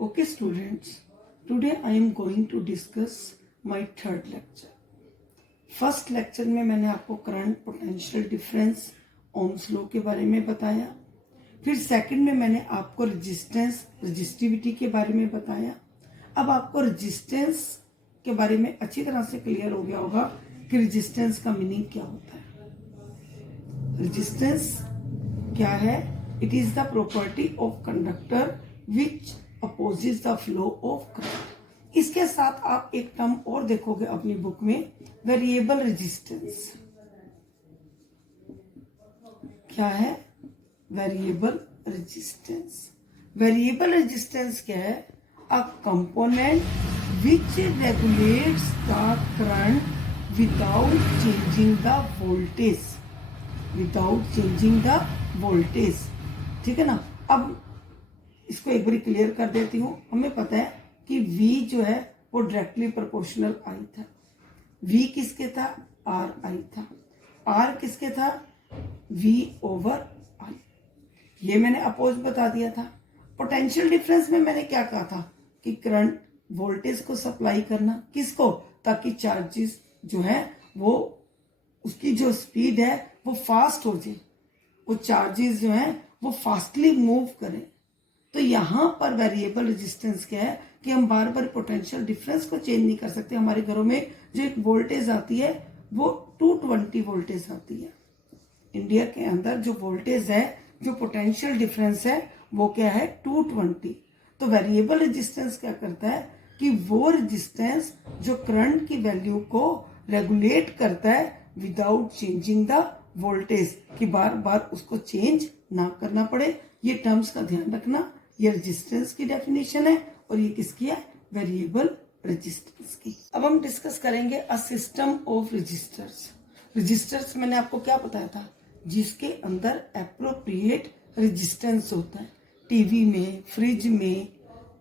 Okay students, today I am going to discuss my third lecture. First lecture में मैंने आपको current potential difference ohms law के बारे में बताया। फिर सेकंड में मैंने आपको रेजिस्टेंस रेजिस्टिविटी के बारे में बताया। अब आपको रेजिस्टेंस के बारे में अच्छी तरह से क्लियर हो गया होगा कि रेजिस्टेंस का मीनिंग क्या होता है। रेजिस्टेंस क्या है? It is the property of conductor which opposes the flow of current. इसके साथ आप एक टर्म और देखोगे अपनी बुक में, वेरिएबल रेजिस्टेंस। क्या है? Variable resistance. वेरिएबल रेजिस्टेंस क्या है? A component which regulates the current without changing the voltage. Without changing the voltage, ठीक है ना। अब इसको एक बार क्लियर कर देती हूँ। हमें पता है कि V जो है वो डायरेक्टली प्रोपोर्शनल I था। V किसके था? R I था। R किसके था? V over I। ये मैंने अपोज बता दिया था। पोटेंशियल डिफरेंस में मैंने क्या कहा था कि करंट वोल्टेज को सप्लाई करना, किसको? ताकि चार्जेस जो है वो उसकी जो स्पीड है वो फास्ट हो जाए, वो चार्जेस जो है वो फास्टली मूव करें। तो यहां पर वेरिएबल रेजिस्टेंस क्या है कि हम बार बार पोटेंशियल डिफरेंस को चेंज नहीं कर सकते। हमारे घरों में जो एक वोल्टेज आती है वो 220 वोल्टेज आती है। इंडिया के अंदर जो वोल्टेज है, जो पोटेंशियल डिफरेंस है वो क्या है? 220। तो वेरिएबल रेजिस्टेंस क्या करता है कि वो रेजिस्टेंस जो करंट की वैल्यू को रेगुलेट करता है विदाउट चेंजिंग द वोल्टेज, कि बार बार उसको चेंज ना करना पड़े। ये टर्म्स का ध्यान रखना। ये रेजिस्टेंस की डेफिनेशन है और ये किसकी है? वेरिएबल रेजिस्टेंस की। अब हम डिस्कस करेंगे a system of registers. Registers मैंने आपको क्या बताया था? जिसके अंदर एप्रोप्रिएट रेजिस्टेंस होता है। टीवी में, फ्रिज में,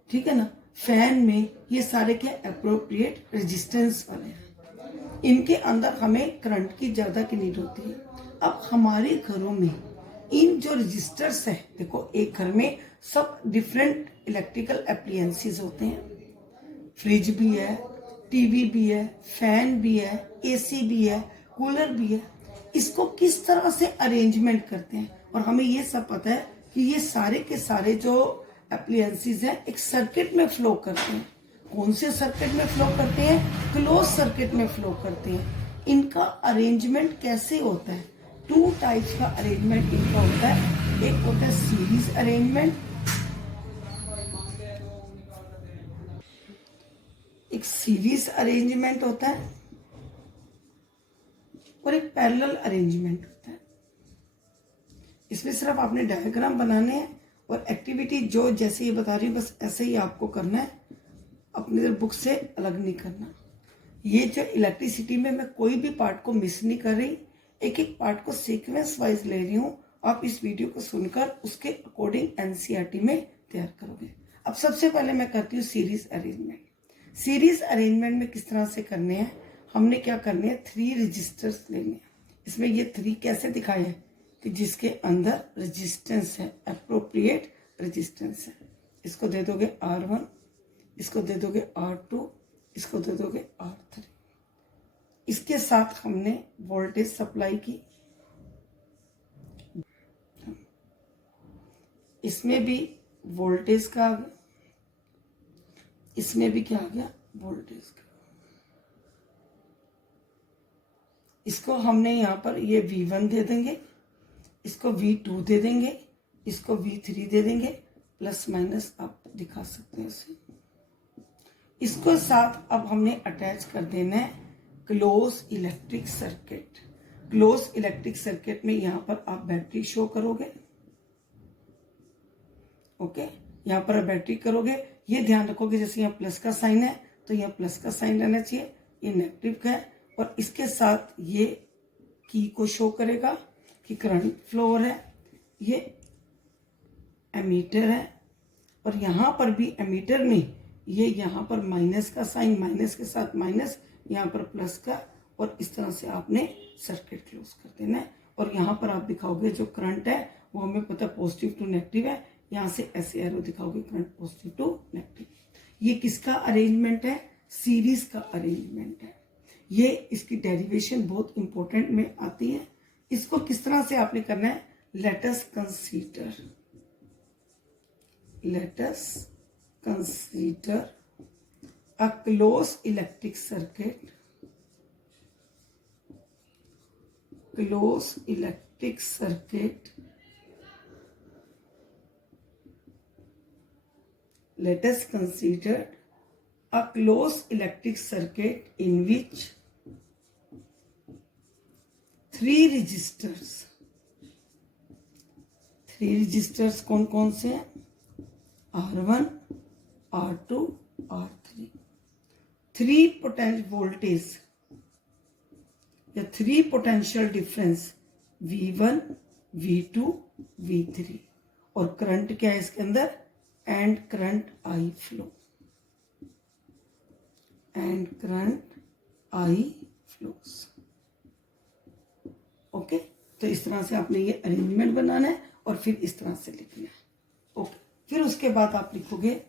ठीक है ना, फैन में, ये सारे क्या एप्रोप्रिएट रेजिस्टेंस वाले हैं। इनके अंदर हमें करंट की ज्यादा की नीड होती है। अब हमारे घरों में इन जो रजिस्टर्स है, देखो एक घर में सब डिफरेंट इलेक्ट्रिकल एप्लायंसेस होते हैं। फ्रिज भी है, टीवी भी है, फैन भी है, एसी भी है, कूलर भी है। इसको किस तरह से अरेंजमेंट करते हैं, और हमें ये सब पता है कि ये सारे के सारे जो एप्लायंसेस हैं एक सर्किट में फ्लो करते हैं। कौन से सर्किट में फ्लो करते हैं? क्लोज सर्किट में फ्लो करते हैं। इनका अरेंजमेंट कैसे होता है? 2 टाइप्स का अरेंजमेंट इनका होता है। एक होता है सीरीज अरेंजमेंट, एक सीरीज अरेंजमेंट होता है और एक पैरेलल अरेंजमेंट होता है। इसमें सिर्फ आपने डायग्राम बनाने हैं और एक्टिविटी जो जैसे ये बता रही है बस ऐसे ही आपको करना है, अपनी बुक से अलग नहीं करना। ये जो इलेक्ट्रिसिटी में मैं कोई भी पार्ट को मिस नहीं कर रही, एक एक पार्ट को सीक्वेंस वाइज ले रही हूँ। आप इस वीडियो को सुनकर उसके अकॉर्डिंग एनसीईआरटी में तैयार करोगे। अब सबसे पहले मैं करती हूँ सीरीज अरेंजमेंट। सीरीज अरेंजमेंट में किस तरह से करने हैं? हमने क्या करने हैं? 3 रजिस्टर्स लेने हैं। इसमें ये 3 कैसे दिखाए हैं कि जिसके अंदर रेजिस्टेंस है, अप्रोप्रिएट रेजिस्टेंस है। इसको दे दोगे R1, इसको दे दोगे R2, इसको दे दोगे R3। इसके साथ हमने वोल्टेज सप्लाई की। इसमें भी वोल्टेज का आ गया, इसमें भी क्या आ गया? वोल्टेज का। इसको हमने यहां पर ये V1 दे देंगे, इसको V2 दे देंगे, इसको V3 दे देंगे, प्लस माइनस आप दिखा सकते हैं इसे। इसको साथ अब हमने अटैच कर देना है close electric circuit. Close electric circuit में यहां पर आप बैटरी शो करोगे। ओके, यहां पर आप बैटरी करोगे। ये ध्यान रखोगे जैसे यहाँ प्लस का साइन है तो यहाँ प्लस का साइन रहना चाहिए, ये नेगेटिव का है। और इसके साथ ये की को शो करेगा कि करंट फ्लो हो रहा है। ये एमीटर है और यहां पर भी एमीटर में ये यहाँ पर माइनस का साइन, माइनस के साथ माइनस, यहाँ पर प्लस का, और इस तरह से आपने सर्किट क्लोज कर देना है। और यहाँ पर आप दिखाओगे जो करंट है वो हमें पता है पॉजिटिव टू नेगेटिव है, यहाँ से ऐसे एरो दिखाओगे करंट पॉजिटिव टू नेगेटिव। ये किसका अरेंजमेंट है? सीरीज का अरेंजमेंट है। ये इसकी डेरिवेशन बहुत इंपॉर्टेंट में आती है। इसको किस तरह से आपने करना है? Let us consider a close electric circuit, let us consider a closed electric circuit in which three resistors कौन कौन से हैं? R1, R2, R3। Three potential voltage या three potential difference V1, V2, V3 और करंट क्या है इसके अंदर? And current I flows. Okay, तो इस तरह से आपने ये अरेंजमेंट बनाना है और फिर इस तरह से लिखना है। ओके, फिर उसके बाद आप लिखोगे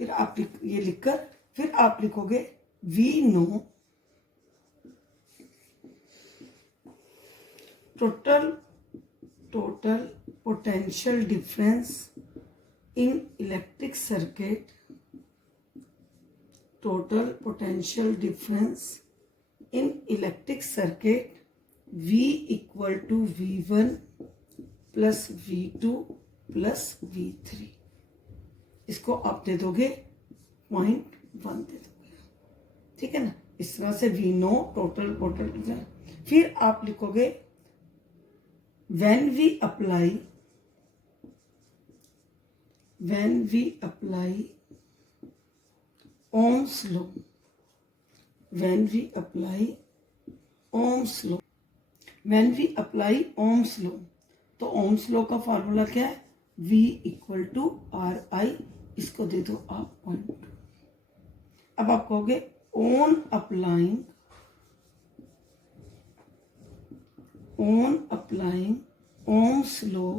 ये लिखकर फिर आप लिखोगे we know total potential difference in electric circuit, V equal to V1 plus V2 plus V3। इसको आप दे दोगे 0.1 दे दोगे, ठीक है ना। इस तरह से वी नो टोटल फिर आप लिखोगे when we apply Ohm's law, तो Ohm's law का फॉर्मूला क्या है? V इक्वल टू RI, इसको दे दो आप 0.2। अब आप कहोगे on applying Ohm's law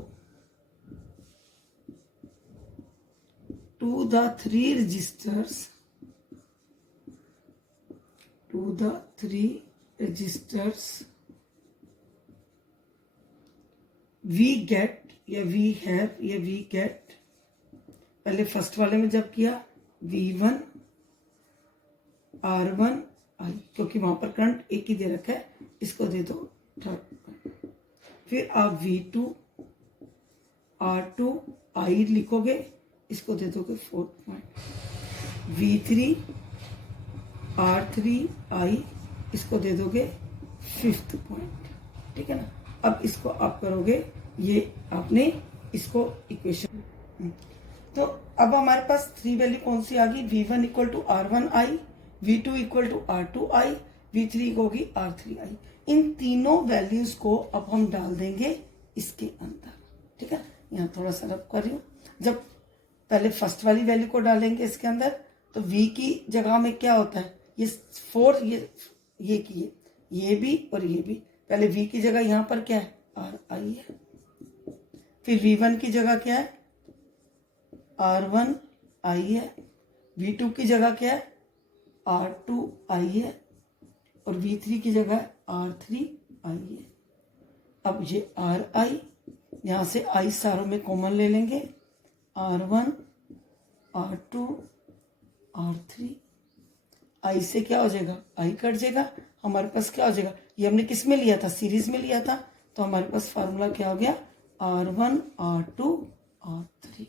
to the three resistors, we get पहले फर्स्ट वाले में जब किया V1 R1 I, क्योंकि वहां पर करंट एक ही दे रखा है, इसको दे दो थर्ड। फिर आप V2 R2 I लिखोगे, इसको दे दोगे 4 पॉइंट। V3 R3 I, इसको दे दोगे 5th पॉइंट, ठीक है ना। अब इसको आप करोगे, ये आपने इसको इक्वेशन। तो अब हमारे पास थ्री वैल्यू कौन सी आ गई? V1 equal to R1 I, V2 equal to R2 I, V3 होगी R3 I। इन तीनों वैल्यूज को अब हम डाल देंगे इसके अंदर, ठीक है। यहाँ थोड़ा सा रब कर रही हूँ। जब पहले फर्स्ट वाली वैल्यू को डालेंगे इसके अंदर, तो V की जगह में क्या होता है? ये 4, ये भी और ये भी। पहले V की जगह यहाँ पर क्या है? RI है। फिर V1 की जगह क्या है? R1 I है। V2 की जगह क्या है? R2 I है। और V3 की जगह R3 I है। अब ये RI, यहां से I सारों में कॉमन ले लेंगे, R1 R2 R3। I से क्या हो जाएगा? I कट जाएगा, हमारे पास क्या हो जाएगा? ये हमने किस में लिया था? सीरीज में लिया था, तो हमारे पास फार्मूला क्या हो गया? R1 R2 R3।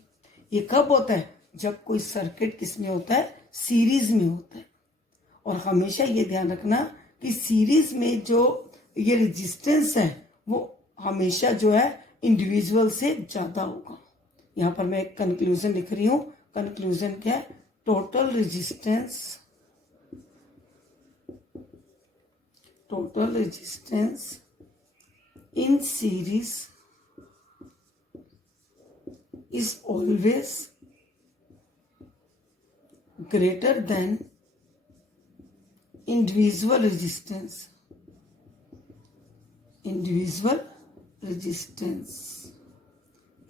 ये कब होता है? जब कोई सर्किट किस में होता है? सीरीज में होता है। और हमेशा ये ध्यान रखना कि सीरीज में जो ये रेजिस्टेंस है वो हमेशा जो है इंडिविजुअल से ज्यादा होगा। यहां पर मैं एक कंक्लूजन लिख रही हूं। कंक्लूजन क्या है? Total resistance in series is always greater than individual resistance resistance.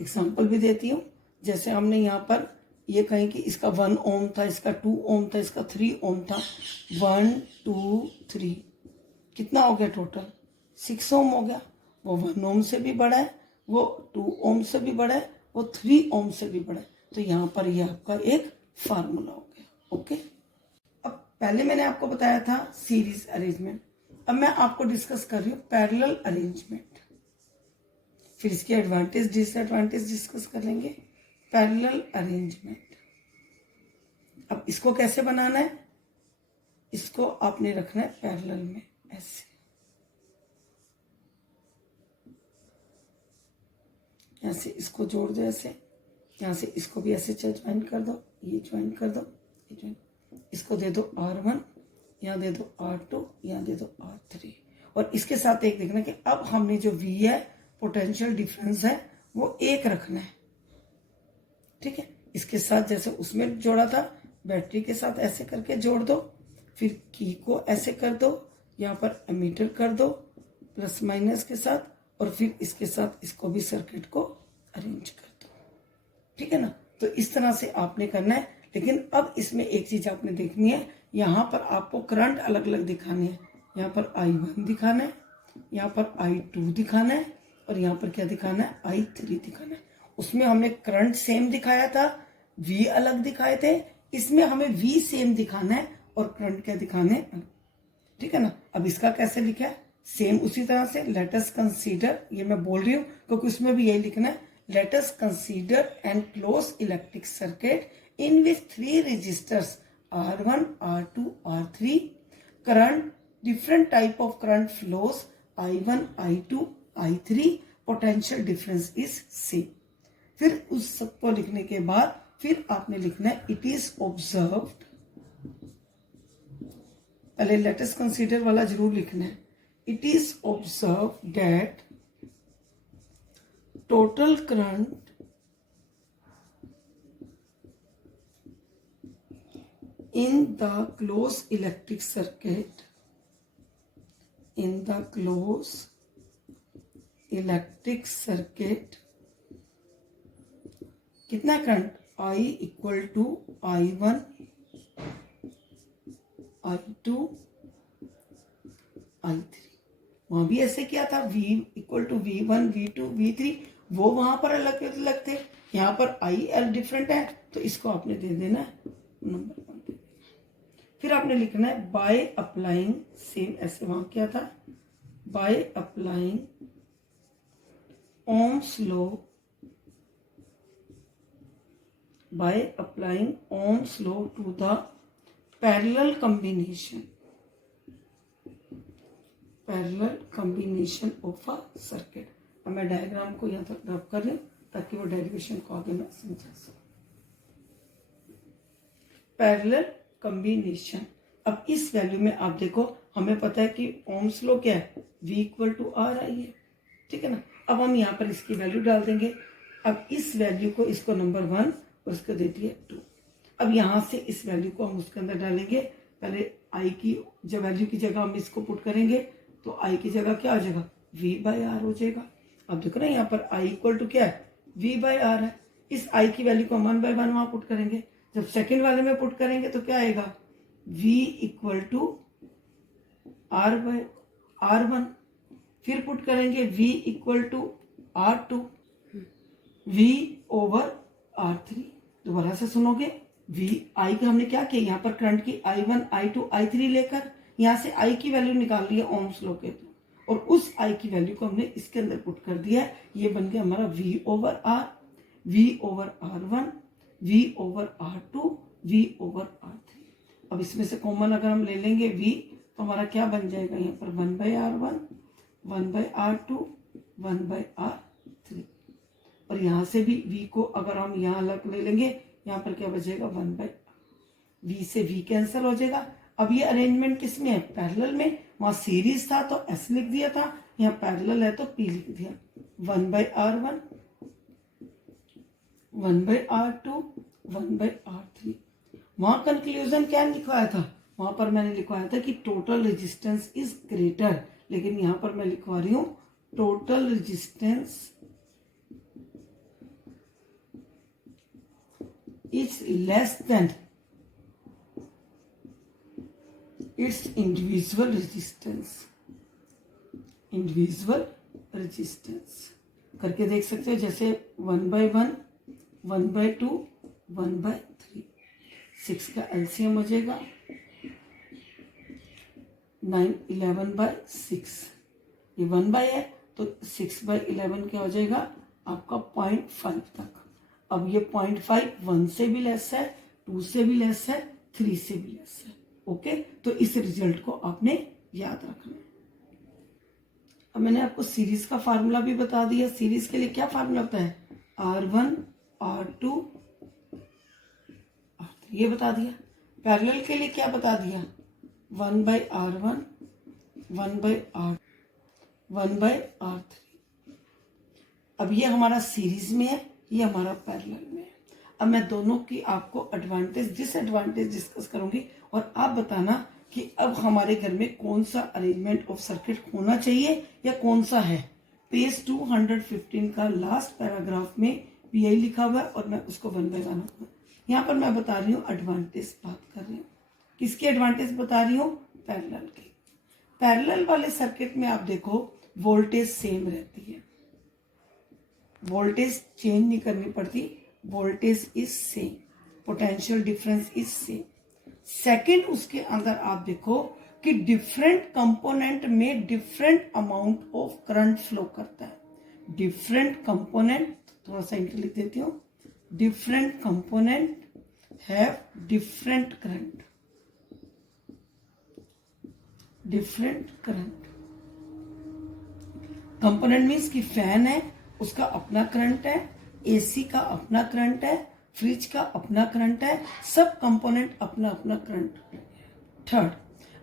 Example भी देती हूँ, जैसे हमने यहाँ पर ये कहीं कि इसका 1 ओम था, इसका 2 ओम था, इसका 3 ओम था। 1 2 3 कितना हो गया टोटल? 6 ओम हो गया। वो 1 ओम से भी बड़ा है, वो 2 ओम से भी बड़ा है, वो 3 ओम से भी बड़ा है। तो यहाँ पर ये आपका एक फार्मूला हो गया। ओके, अब पहले मैंने आपको बताया था सीरीज अरेंजमेंट, अब मैं आपको डिस्कस कर रही हूँ पैरेलल अरेंजमेंट। फिर इसके एडवांटेज डिसएडवांटेज डिस्कस कर लेंगे। पैरेलल अरेंजमेंट, अब इसको कैसे बनाना है? इसको आपने रखना है पैरेलल में, ऐसे। यहां से इसको जोड़ दो ऐसे, यहां से इसको भी ऐसे ज्वाइन कर दो, ये ज्वाइन कर दो, ये ज्वाइन, इसको दे दो R1, यहाँ दे दो R2, यहाँ दे दो R3। और इसके साथ एक देखना कि अब हमने जो V है, पोटेंशियल डिफरेंस है, वो 1 रखना है। ठीक है, इसके साथ जैसे उसमें जोड़ा था, बैटरी के साथ ऐसे करके जोड़ दो, फिर की को ऐसे कर दो, यहाँ पर एमीटर कर दो प्लस माइनस के साथ, और फिर इसके साथ इसको भी सर्किट को अरेंज कर दो। ठीक है ना, तो इस तरह से आपने करना है। लेकिन अब इसमें एक चीज आपने देखनी है, यहाँ पर आपको करंट अलग अलग दिखाने हैं। यहाँ पर I1 दिखाना है, यहाँ पर I2 दिखाना है, और यहाँ पर क्या दिखाना है? I3 दिखाना है। उसमें हमने करंट सेम दिखाया था, V अलग दिखाए थे। इसमें हमें V सेम दिखाना है और करंट क्या दिखाने हैं। ठीक है ना, अब इसका कैसे लिखा है? सेम उसी तरह से, लेट अस कंसीडर, ये मैं बोल रही हूँ क्योंकि उसमें भी यही लिखना है, let us consider and close electric circuit in which 3 resistors R1, R2, R3, current, different type of current flows, I1, I2, I3, potential difference is same। फिर उस सबको लिखने के बाद फिर आपने लिखना है it is observed, पहले let us consider वाला जरूर लिखना है। It is observed that total current in the closed electric circuit, in the closed electric circuit, कितना current? I equal to I1, I2, I3। वहां भी ऐसे किया था, V equal to V1, V2, V3, वो वहां पर अलग अलग थे, यहाँ पर IL डिफरेंट है, तो इसको आपने दे देना है नंबर 1। फिर आपने लिखना है बाय अप्लाइंग, सेम ऐसे वहां क्या था, by applying Ohm's law, by applying Ohm's law to the parallel combination, parallel combination of a circuit. अब मैं डायग्राम को यहां तक ड्रॉप कर रही हूं ताकि वो डेरिवेशन को आगे मैं समझा सकूं। पैरेलल कॉम्बिनेशन, अब इस वैल्यू में आप देखो, हमें पता है कि ओम्स लॉ क्या है, V इक्वल टू R आई है। ठीक है ना, अब हम यहाँ पर इसकी वैल्यू डाल देंगे। अब इस वैल्यू को, इसको नंबर 1 और इसको देती है 2। अब यहाँ से इस वैल्यू को हम उसके अंदर डालेंगे। पहले I की जब वैल्यू की जगह हम इसको पुट करेंगे तो I की जगह क्या हो जाएगा, V बाय R हो जाएगा। अब देखो ना, यहाँ पर I इक्वल टू क्या है, V बाय R है। इस I की वैल्यू को 1 बाय 1 वहां पुट करेंगे। जब सेकेंड वाले में पुट करेंगे तो क्या आएगा, V equal to R by R1। फिर पुट करेंगे V equal to R2, V over R3। दोबारा से सुनोगे, V I का हमने क्या किया, यहाँ पर करंट की I1, I2, I3 लेकर यहाँ से I की वैल्यू निकाल ली है ओम्स लॉ के, और उस I की वैल्यू को हमने इसके अंदर पुट कर दिया है। ये बन गया हमारा V over R, V over R1, V over R2, V over R3। अब इसमें से कॉमन अगर हम ले लेंगे V, तो हमारा क्या बन जाएगा, यहाँ पर 1 bye R1, 1 bye R2, 1 bye R3। और यहाँ से भी V को अगर हम यहाँ अलग ले लेंगे, यहाँ पर क्या बचेगा, 1 बाय V से V कैंसिल हो जाएगा। अब ये अरेंजमेंट किसमें है, पैरेलल में। वहां सीरीज था तो S लिख दिया था, यहाँ पैरेलल है तो P लिख दिया। 1 bye R1, 1 bye R2, 1 bye R3। वहां कंक्लूजन क्या लिखवाया था, वहां पर मैंने लिखवाया था कि टोटल रेजिस्टेंस इज ग्रेटर, लेकिन यहाँ पर मैं लिखवा रही हूँ total resistance is less than its individual resistance करके देख सकते हो। जैसे 1/1, 1/2, 1/3, 6 का एलसीएम हो जाएगा 9, 11/6, ये 1/, है तो 6/11 क्या हो जाएगा आपका 0.5 तक। अब ये 0.5 1 से भी लेस है, 2 से भी लेस है, 3 से भी लेस है। ओके, तो इस रिजल्ट को आपने याद रखना है। अब मैंने आपको सीरीज का फार्मूला भी बता दिया। सीरीज के लिए क्या फार्मूला होता है, R1, R2, R3, ये बता दिया। पैरेलल के लिए क्या बता दिया, 1/R1, 1/R2, 1/R3। अब ये हमारा सीरीज में है, ये हमारा पैरेलल में है। अब मैं दोनों की आपको एडवांटेज डिसएडवांटेज डिस्कस करूंगी और आप बताना कि अब हमारे घर में कौन सा अरेंजमेंट ऑफ सर्किट होना चाहिए या कौन सा है। पेज 215 का लास्ट पैराग्राफ में PI लिखा हुआ है और मैं उसको 1 बाय 1 यहाँ पर मैं बता रही हूँ एडवांटेज बात कर रही हूँ। किसके एडवांटेज बता रही हूँ, पैरेलल के। पैरेलल वाले सर्किट में आप देखो वोल्टेज सेम रहती है, वोल्टेज चेंज नहीं करनी पड़ती, voltage is same, potential difference is same. Second, उसके अंदर आप देखो कि डिफरेंट कंपोनेंट में different amount of current flow करता है। डिफरेंट कंपोनेंट, थोड़ा सा इंटर लिख देती हूँ, different component have different current, different current. Component means कि फैन है उसका अपना करंट है, AC का अपना करंट है, फ्रिज का अपना करंट है, सब कंपोनेंट अपना अपना करंट। थर्ड,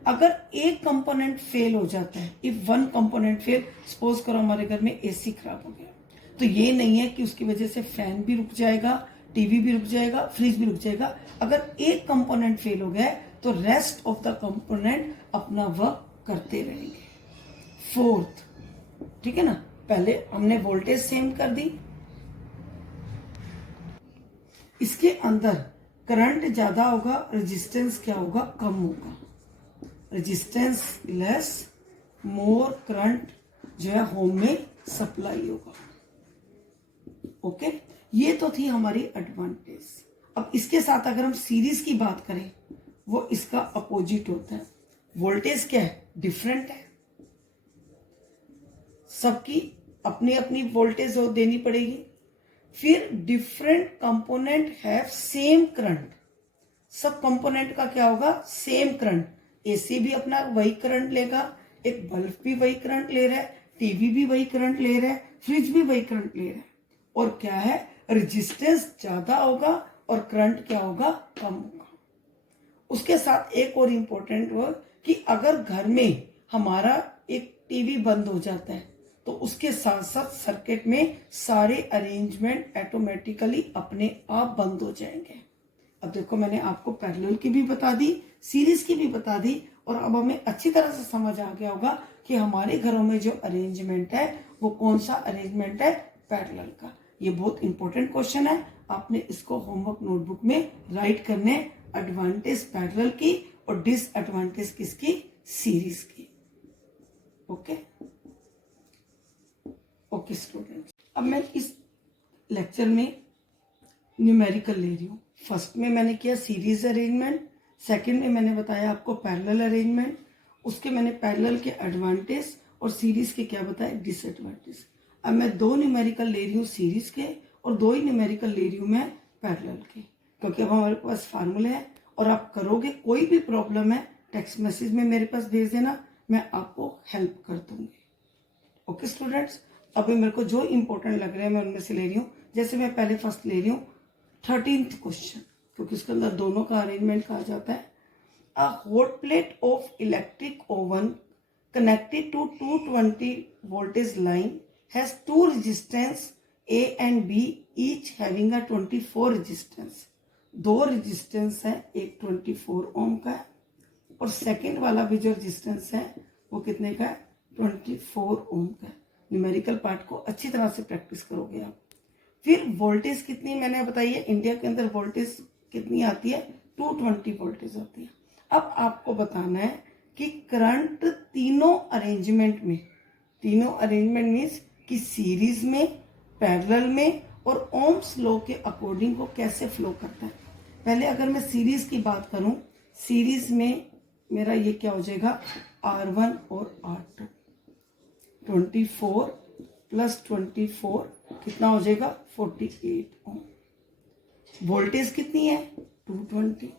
अगर एक कंपोनेंट फेल हो जाता है, if one component fail, suppose करो हमारे घर में AC खराब हो गया, तो ये नहीं है कि उसकी वजह से फैन भी रुक जाएगा, टीवी भी रुक जाएगा, फ्रिज भी रुक जाएगा। अगर एक कंपोनेंट फेल हो गया तो रेस्ट ऑफ द कंपोनेंट अपना वर्क करते रहेंगे। फोर्थ, ठीक है ना, पहले हमने वोल्टेज सेम कर दी, इसके अंदर करंट ज्यादा होगा, रेजिस्टेंस क्या होगा, कम होगा। रेजिस्टेंस लेस, मोर करंट जो है होम में सप्लाई होगा। ओके, ये तो थी हमारी एडवांटेज। अब इसके साथ अगर हम सीरीज की बात करें, वो इसका अपोजिट होता है। वोल्टेज क्या है, डिफरेंट है, सबकी अपनी अपनी वोल्टेज देनी पड़ेगी। फिर different component have same current, सब कंपोनेंट का क्या होगा, सेम करंट। AC भी अपना वही करंट लेगा, एक बल्ब भी वही करंट ले रहा है, टीवी भी वही करंट ले रहा है, फ्रिज भी वही करंट ले रहा है। और क्या है, रेजिस्टेंस ज्यादा होगा और करंट क्या होगा, कम होगा। उसके साथ एक और इंपॉर्टेंट वर्ड कि अगर घर में हमारा एक टीवी बंद हो जाता है तो उसके साथ साथ सर्किट में सारे अरेंजमेंट ऑटोमेटिकली अपने आप बंद हो जाएंगे। अब देखो मैंने आपको पैरेलल की भी बता दी, सीरीज की भी बता दी, और अब हमें अच्छी तरह से समझ आ गया होगा कि हमारे घरों में जो अरेंजमेंट है वो कौन सा अरेंजमेंट है, पैरेलल का। ये बहुत इंपॉर्टेंट क्वेश्चन है, आपने इसको होमवर्क नोटबुक में राइट करने, एडवांटेज पैरेलल की और डिसएडवांटेज किसकी, सीरीज की। ओके ओके स्टूडेंट्स, अब मैं इस लेक्चर में न्यूमेरिकल ले रही हूँ। फर्स्ट में मैंने किया सीरीज अरेंजमेंट, सेकंड में मैंने बताया आपको पैरेलल अरेंजमेंट, उसके मैंने पैरेलल के एडवांटेज और सीरीज के क्या बताया, डिसएडवांटेज। अब मैं 2 न्यूमेरिकल ले रही हूँ सीरीज के और 2 ही न्यूमेरिकल ले रही हूँ मैं पैरेलल के, क्योंकि अब हमारे पास फार्मूले है। और आप करोगे, कोई भी प्रॉब्लम है टेक्स्ट मैसेज में मेरे पास भेज देना, मैं आपको हेल्प कर दूंगी। ओके स्टूडेंट्स, अभी मेरे को जो इंपॉर्टेंट लग रहे हैं मैं उनमें से ले रही हूँ। जैसे मैं पहले फर्स्ट ले रही हूँ 13th क्वेश्चन, क्योंकि उसके अंदर दोनों का अरेंजमेंट कहा जाता है। A hot plate of electric oven connected to 220 voltage line has 2 resistance A and B each having a 24 resistance. 2 resistance है, एक 24 ओम का है और सेकेंड वाला भी जो रेजिस्टेंस है वो कितने का है, 24 ओम का है। न्यूमेरिकल पार्ट को अच्छी तरह से प्रैक्टिस करोगे आप। फिर वोल्टेज कितनी मैंने बताई है, इंडिया के अंदर वोल्टेज कितनी आती है, 220 वोल्टेज आती है। अब आपको बताना है कि करंट तीनों अरेंजमेंट मीन्स कि सीरीज में, पैरेलल में और ओम्स लॉ के अकॉर्डिंग को कैसे फ्लो करता है। पहले अगर मैं सीरीज की बात करूं, सीरीज में मेरा ये क्या हो जाएगा, R1 और R2, 24 प्लस 24 कितना हो जाएगा, 48 ओम। वोल्टेज कितनी है, 220।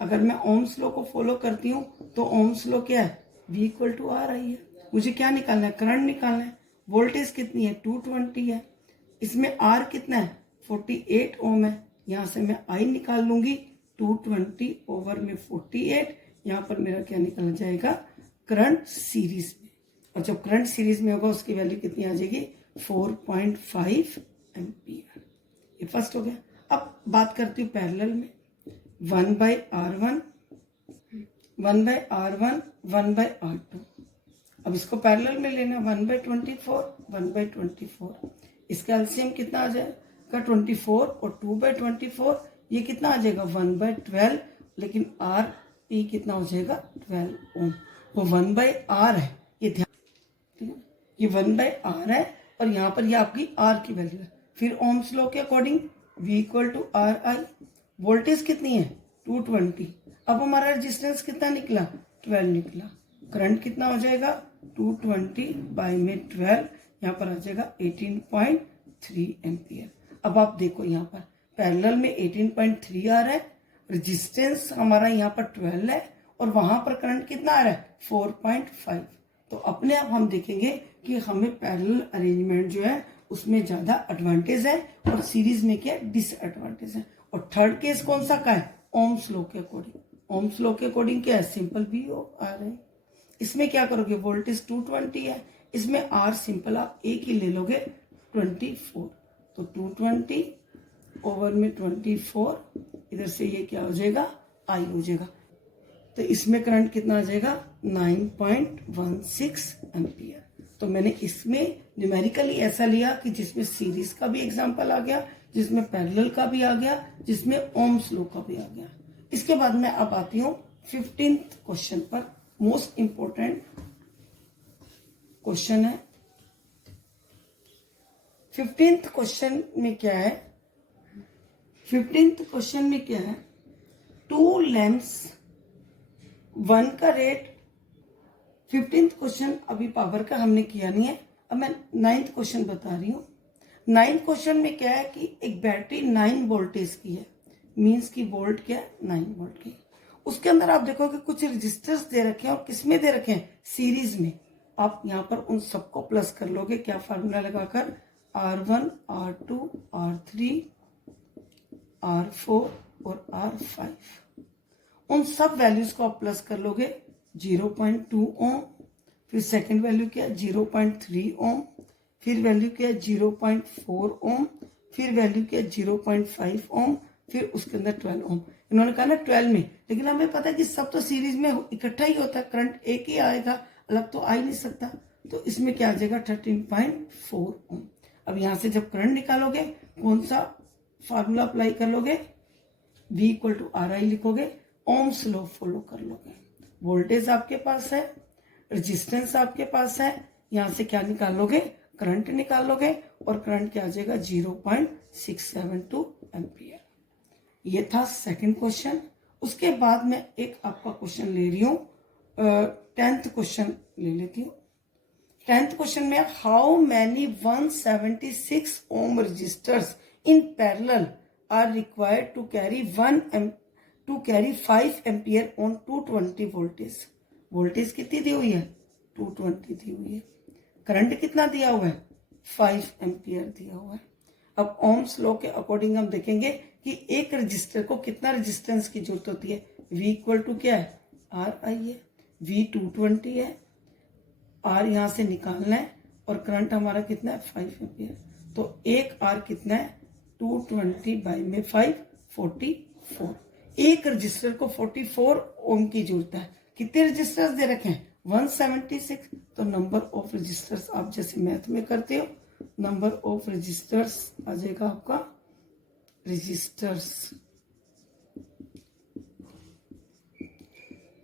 अगर मैं ओम्स लॉ को फॉलो करती हूँ तो ओम्स लॉ क्या है, V इक्वल टू R आई है। मुझे क्या निकालना है, करंट निकालना है। वोल्टेज कितनी है, 220 है। इसमें R कितना है, 48 ओम है। यहां से मैं I निकाल लूंगी, 220 ओवर में 48। यहां पर मेरा क्या निकल जाएगा, करंट सीरीज में। और जब करंट सीरीज में होगा उसकी वैल्यू कितनी आ जाएगी, 4.5 एम्पियर। ये फर्स्ट हो गया। अब बात करती हूँ पैरेलल में, 1/R1, 1/R1, 1/R2। अब इसको पैरेलल में लेना, 1/24, 1/24। इसका एलसीएम कितना आ जाएगा, 24 और 2/24, ये कितना आ जाएगा, 1/12। लेकिन R P कितना हो जाएगा, 12 ओम। वो 1/R है, ये ध्यान, ठीक है, ये 1/R है और यहाँ पर ये आपकी R की वैल्यू है। फिर ओम्स लॉ के according V equal to R I। Voltage कितनी है, 220। अब हमारा रेजिस्टेंस कितना निकला, 12 निकला। करंट कितना हो जाएगा, 220 बाई में 12, यहाँ पर आ जाएगा 18.3 एम्पियर। अब आप देखो यहाँ पर पैरेलल में 18.3 आ रहा है, रेजिस्टेंस हमारा यहाँ पर 12 है और वहां पर करंट कितना आ रहा है, 4.5। तो अपने आप हम देखेंगे कि हमें पैरेलल अरेंजमेंट जो है उसमें ज्यादा एडवांटेज है और सीरीज में क्या डिसएडवांटेज है। और थर्ड केस कौन सा का है, ओम्स लॉ के अकॉर्डिंग। ओम्स लॉ के अकॉर्डिंग क्या है, सिंपल भी आ रहे हैं। इसमें क्या करोगे, वोल्टेज 220 है, इसमें R सिंपल आप एक ही ले लोगे, 24। तो 220 ओवर में 24, इधर से ये क्या हो जाएगा, I हो जाएगा। तो इसमें करंट कितना आ जाएगा, 9.16 एम्पियर। तो मैंने इसमें न्यूमेरिकली ऐसा लिया कि जिसमें सीरीज का भी एग्जांपल आ गया, जिसमें पैरेलल का भी आ गया, जिसमें ओम्स लॉ का भी आ गया। इसके बाद मैं अब आती हूँ 15th क्वेश्चन पर। मोस्ट इंपोर्टेंट क्वेश्चन है। 15th क्वेश्चन में क्या है, 15th क्वेश्चन में क्या है, 2 लैंप्स, 1 का रेट। 15th क्वेश्चन अभी पावर का हमने किया नहीं है, अब मैं 9th क्वेश्चन बता रही हूँ। 9th क्वेश्चन में क्या है कि एक बैटरी 9 वोल्टेज की है, मींस की वोल्ट क्या है, 9 वोल्ट की। उसके अंदर आप देखोगे कुछ रजिस्टर्स दे रखे हैं, और किसमें दे रखे हैं, सीरीज में। आप यहाँ पर उन सबको प्लस कर लोगे, क्या फार्मूला लगाकर, R1, R2, R3, R4 और R5। उन सब वैल्यूज को आप प्लस कर लोगे, 0.2 ओम। फिर सेकंड वैल्यू क्या है, 0.3 ओम। फिर वैल्यू क्या है, 0.4 ओम। फिर वैल्यू क्या है, 0.5 ओम। फिर उसके अंदर 12 ओम। इन्होंने कहा ना 12 में, लेकिन हमें पता है कि सब तो सीरीज में इकट्ठा ही होता है, करंट एक ही आएगा, अलग तो आ ही नहीं सकता। तो इसमें क्या आ जाएगा, 13.4 ओम। अब यहां से जब करंट निकालोगे, कौन सा फार्मूला अप्लाई कर लोगे, V इक्वल टू RI लिखोगे, ओम्स लॉ फॉलो कर लोगे। वोल्टेज आपके पास है, रेजिस्टेंस आपके पास है, यहां से क्या निकालोगे, करंट निकालोगे, और करंट क्या आ जाएगा, 0.672 एम्पियर। ये था सेकंड क्वेश्चन। उसके बाद मैं एक आपका क्वेश्चन ले रही हूं, 10th क्वेश्चन ले लेती हूँ। 10th क्वेश्चन में, how many 176 ohm registers in parallel are required to carry 5 ampere on 220 voltage. Voltage कितनी दी हुई है, 220 दी हुई है। करंट कितना दिया हुआ है, 5 एम्पियर दिया हुआ है। अब ओम्स लॉ के अकॉर्डिंग हम देखेंगे कि एक रजिस्टर को कितना रेजिस्टेंस की जरूरत होती है। V इक्वल टू क्या है, RI है, V 220 है, R यहां से निकालना है, और करंट हमारा कितना है, 5 एम्पियर। तो एक R कितना है, 220 बाई में 5, 44। एक रजिस्टर को 44 ओम की जरूरत है। कितने रजिस्टर्स दे रखे हैं, 176, तो नंबर ऑफ रजिस्टर्स आप जैसे मैथ में करते हो, नंबर ऑफ रजिस्टर्स आ जाएगा आपका रजिस्टर्स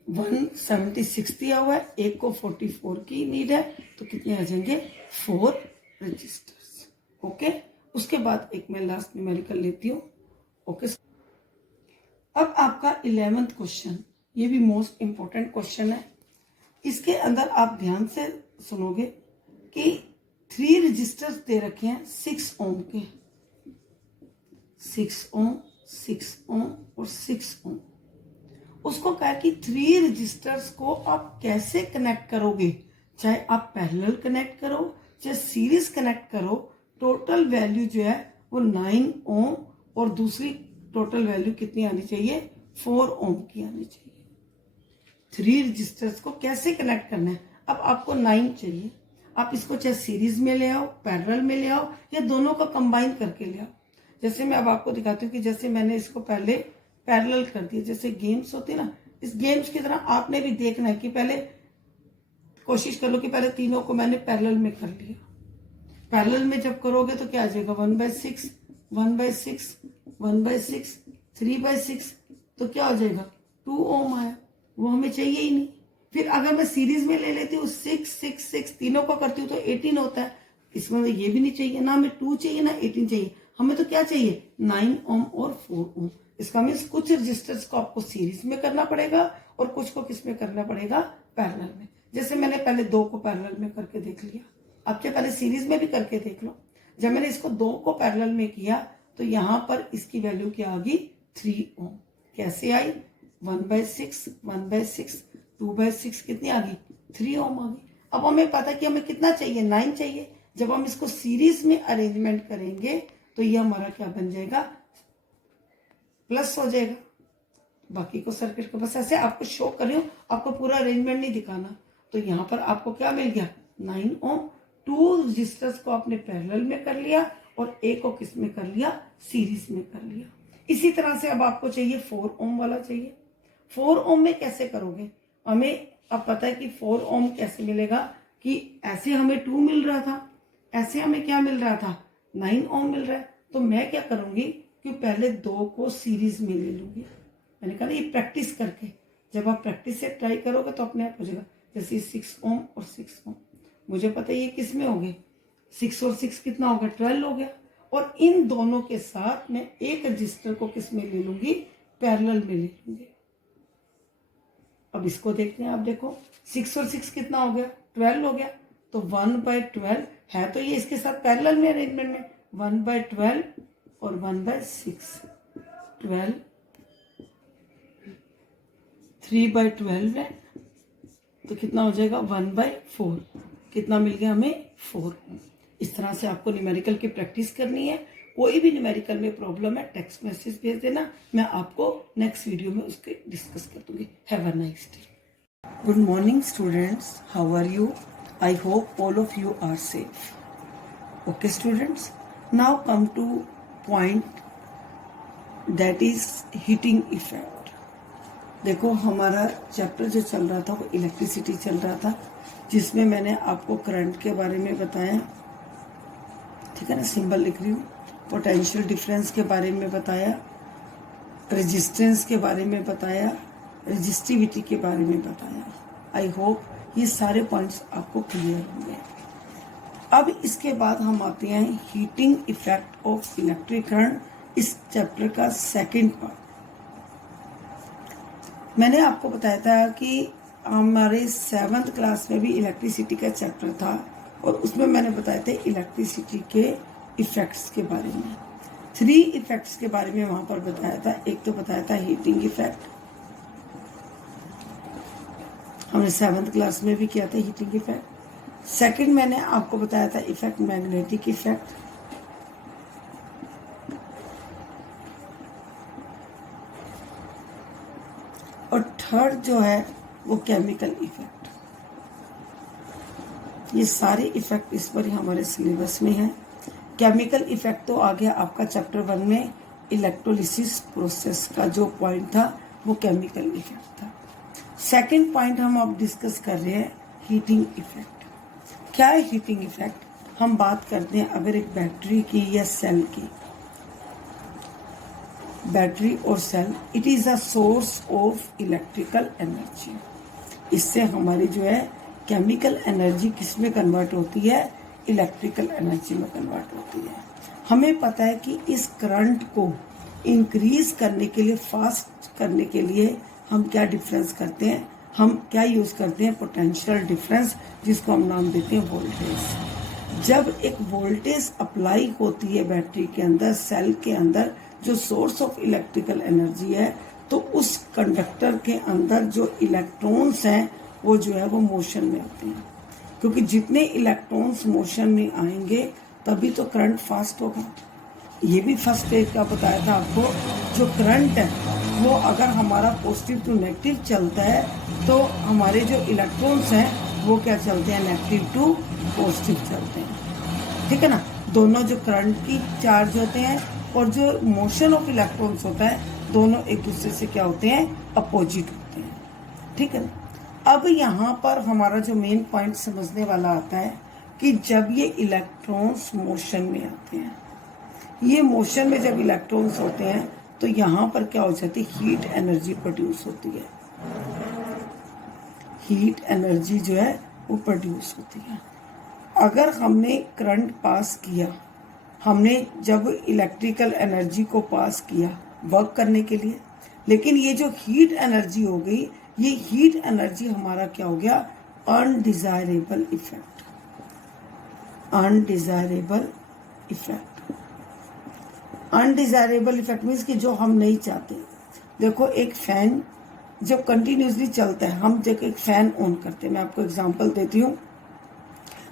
176 दिया हुआ है, एक को 44 की नीड है, तो कितने आ जाएंगे 4 रजिस्टर्स। ओके, उसके बाद एक मैं लास्ट न्यूमेरिकल लेती हूँ। ओके, अब आपका 11th क्वेश्चन, ये भी मोस्ट इंपॉर्टेंट क्वेश्चन है। इसके अंदर आप ध्यान से सुनोगे कि 3 रजिस्टर्स दे रखे हैं 6 ओम के, 6 ओम, 6 ओम और 6 ओम। उसको कहा कि 3 रजिस्टर्स को आप कैसे कनेक्ट करोगे, चाहे आप पैरेलल कनेक्ट करो चाहे सीरीज कनेक्ट करो, टोटल वैल्यू जो है वो 9 ओम और दूसरी टोटल वैल्यू कितनी आनी चाहिए 4 ओम की आनी चाहिए। 3 रजिस्टर्स को कैसे कनेक्ट करना है, अब आपको 9 चाहिए, आप इसको चाहे सीरीज में ले आओ, पैरेलल में ले आओ या दोनों का कंबाइन करके ले आओ। जैसे मैं अब आपको दिखाती हूँ कि जैसे मैंने इसको पहले पैरेलल कर दिया, जैसे गेम्स होती है ना, इस गेम्स की तरह आपने भी देखना है कि पहले कोशिश कर लो कि पहले तीनों को मैंने पैरेलल में कर लिया। पैरेलल में जब करोगे तो क्या आ जाएगा 1/6, 1/6, 1/6, 3/6, तो क्या हो जाएगा 2 ओम आया, वो हमें चाहिए ही नहीं। फिर अगर मैं सीरीज में ले लेती हूँ 6, 6, 6 तीनों को करती हूँ तो 18 होता है, इसमें ये भी नहीं चाहिए, ना हमें 2 चाहिए ना 18 चाहिए, हमें तो क्या चाहिए 9 ओम और 4 ओम। इसका मीन्स कुछ रजिस्टर्स को आपको सीरीज में करना पड़ेगा और कुछ को किस में करना पड़ेगा पैरेलल में। जैसे मैंने पहले 2 को पैरेलल में करके देख लिया, आप चाहे पहले सीरीज में भी करके देख लो। जब मैंने इसको 2 को पैरेलल में किया तो यहां पर इसकी वैल्यू क्या आ गई 3 ओम। कैसे आई 1/6, 1/6, 2/6 कितनी आ गई 3 ओम आ गई। अब हमें पता कि हमें कितना चाहिए 9 चाहिए। जब हम इसको सीरीज में अरेंजमेंट करेंगे तो ये हमारा क्या बन जाएगा प्लस हो जाएगा। बाकी को सर्किट को बस ऐसे आपको शो कर रही हूँ, आपको पूरा अरेंजमेंट नहीं दिखाना। तो यहाँ पर आपको क्या मिल गया 9 ओम, 2 रजिस्टर्स को आपने पैरेलल में कर लिया और एक को किस में कर लिया सीरीज में कर लिया। इसी तरह से अब आपको चाहिए 4 ओम वाला चाहिए। 4 ओम में कैसे करोगे, हमें अब पता है कि 4 ओम कैसे मिलेगा कि ऐसे हमें 2 मिल रहा था, ऐसे हमें क्या मिल रहा था 9 ओम मिल रहा है। तो मैं क्या करूंगी कि पहले 2 को सीरीज में ले लूंगी। मैंने कहा ना ये प्रैक्टिस करके, जब आप प्रैक्टिस से ट्राई करोगे तो अपने आप हो जाएगा। जैसे 6 ओम और 6 ओम मुझे पता है ये किस में हो गए 6 और 6 कितना हो गया 12 हो गया। और इन दोनों के साथ मैं एक रजिस्टर को किस में ले लूंगी पैरेलल में ले लूंगी। अब इसको देखते हैं, आप देखो 6 और 6 कितना हो गया 12 हो गया। तो 1/12 है तो ये इसके साथ पैरेलल में अरेंजमेंट में 1/12 और 1/6, 12 3/12 है तो कितना हो जाएगा 1/4। कितना मिल गया हमें 4। इस तरह से आपको न्यूमेरिकल की प्रैक्टिस करनी है। कोई भी न्यूमेरिकल में प्रॉब्लम है टेक्स्ट मैसेज भेज देना, मैं आपको नेक्स्ट वीडियो में उसके डिस्कस कर दूंगी। Have a nice day. Good morning students, how are you? I hope all of you are safe. Okay students, now come to point that is heating effect. देखो हमारा चैप्टर जो चल रहा था वो इलेक्ट्रिसिटी चल रहा था, जिसमें मैंने आपको करंट के बारे में बताया, ठीक है ना, सिंबल लिख रही हूँ। पोटेंशियल डिफरेंस के बारे में बताया, रेजिस्टेंस के बारे में बताया, रेजिस्टिविटी के बारे में बताया। आई होप ये सारे पॉइंट्स आपको क्लियर होंगे। अब इसके बाद हम आते हैं heating effect of electric current, इस चैप्टर का सेकंड पार्ट। मैंने आपको बताया था कि हमारे 7th क्लास में भी इलेक्ट्रिसिटी का चैप्टर था और उसमें मैंने बताया था इलेक्ट्रिसिटी के इफेक्ट्स के बारे में। 3 इफेक्ट्स के बारे में वहां पर बताया था। एक तो बताया था हीटिंग इफेक्ट, हमने 7th क्लास में भी किया था हीटिंग इफेक्ट। सेकंड मैंने आपको बताया था इफेक्ट मैग्नेटिक इफेक्ट। और थर्ड जो है वो केमिकल इफेक्ट। ये सारे इफेक्ट इस पर हमारे सिलेबस में है। केमिकल इफेक्ट तो आ गया आपका चैप्टर 1 में, इलेक्ट्रोलिसिस प्रोसेस का जो पॉइंट था वो केमिकल इफेक्ट था। सेकंड पॉइंट हम अब डिस्कस कर रहे हैं हीटिंग इफेक्ट। क्या है हीटिंग इफेक्ट? हम बात करते हैं अगर एक बैटरी की या सेल की, बैटरी और cell, it is a source of electrical energy. इससे हमारी जो है केमिकल एनर्जी किस में कन्वर्ट होती है? इलेक्ट्रिकल एनर्जी में कन्वर्ट होती है। हमें पता है कि इस करंट को इंक्रीज करने के लिए, फास्ट करने के लिए हम क्या डिफरेंस करते हैं? हम क्या यूज करते हैं? पोटेंशियल डिफरेंस, जिसको हम नाम देते हैं वोल्टेज। जब एक वोल्टेज अप्लाई होती है बैटरी के अंदर, सेल के अंदर, जो सोर्स ऑफ इलेक्ट्रिकल एनर्जी है, तो उस कंडक्टर के अंदर जो इलेक्ट्रॉन्स हैं वो जो है वो मोशन में होते हैं, क्योंकि जितने इलेक्ट्रॉन्स मोशन में आएंगे तभी तो करंट फास्ट होगा। ये भी फर्स्ट स्टेज का बताया था आपको। जो करंट है वो अगर हमारा पॉजिटिव टू नेगेटिव चलता है तो हमारे जो इलेक्ट्रॉन्स हैं वो क्या चलते हैं? नेगेटिव टू पॉजिटिव चलते हैं, ठीक है ना। दोनों जो करंट की चार्ज होते हैं और जो मोशन ऑफ इलेक्ट्रॉन्स होता है, दोनों एक दूसरे से क्या होते हैं? अपोजिट होते हैं, ठीक है ना। अब यहाँ पर हमारा जो मेन पॉइंट समझने वाला आता है कि जब ये इलेक्ट्रॉन्स मोशन में आते हैं, ये मोशन में जब इलेक्ट्रॉन्स होते हैं तो यहाँ पर क्या हो जाती है? हीट एनर्जी प्रोड्यूस होती है। हीट एनर्जी जो है वो प्रोड्यूस होती है। अगर हमने करंट पास किया, हमने जब इलेक्ट्रिकल एनर्जी को पास किया वर्क करने के लिए, लेकिन ये जो हीट एनर्जी हो गई, ये हीट एनर्जी हमारा क्या हो गया? Undesirable effect. Undesirable effect, undesirable effect means कि जो हम नहीं चाहते। देखो एक फैन जब कंटिन्यूसली चलता है, हम देखो एक फैन ऑन करते हैं, मैं आपको एग्जांपल देती हूँ।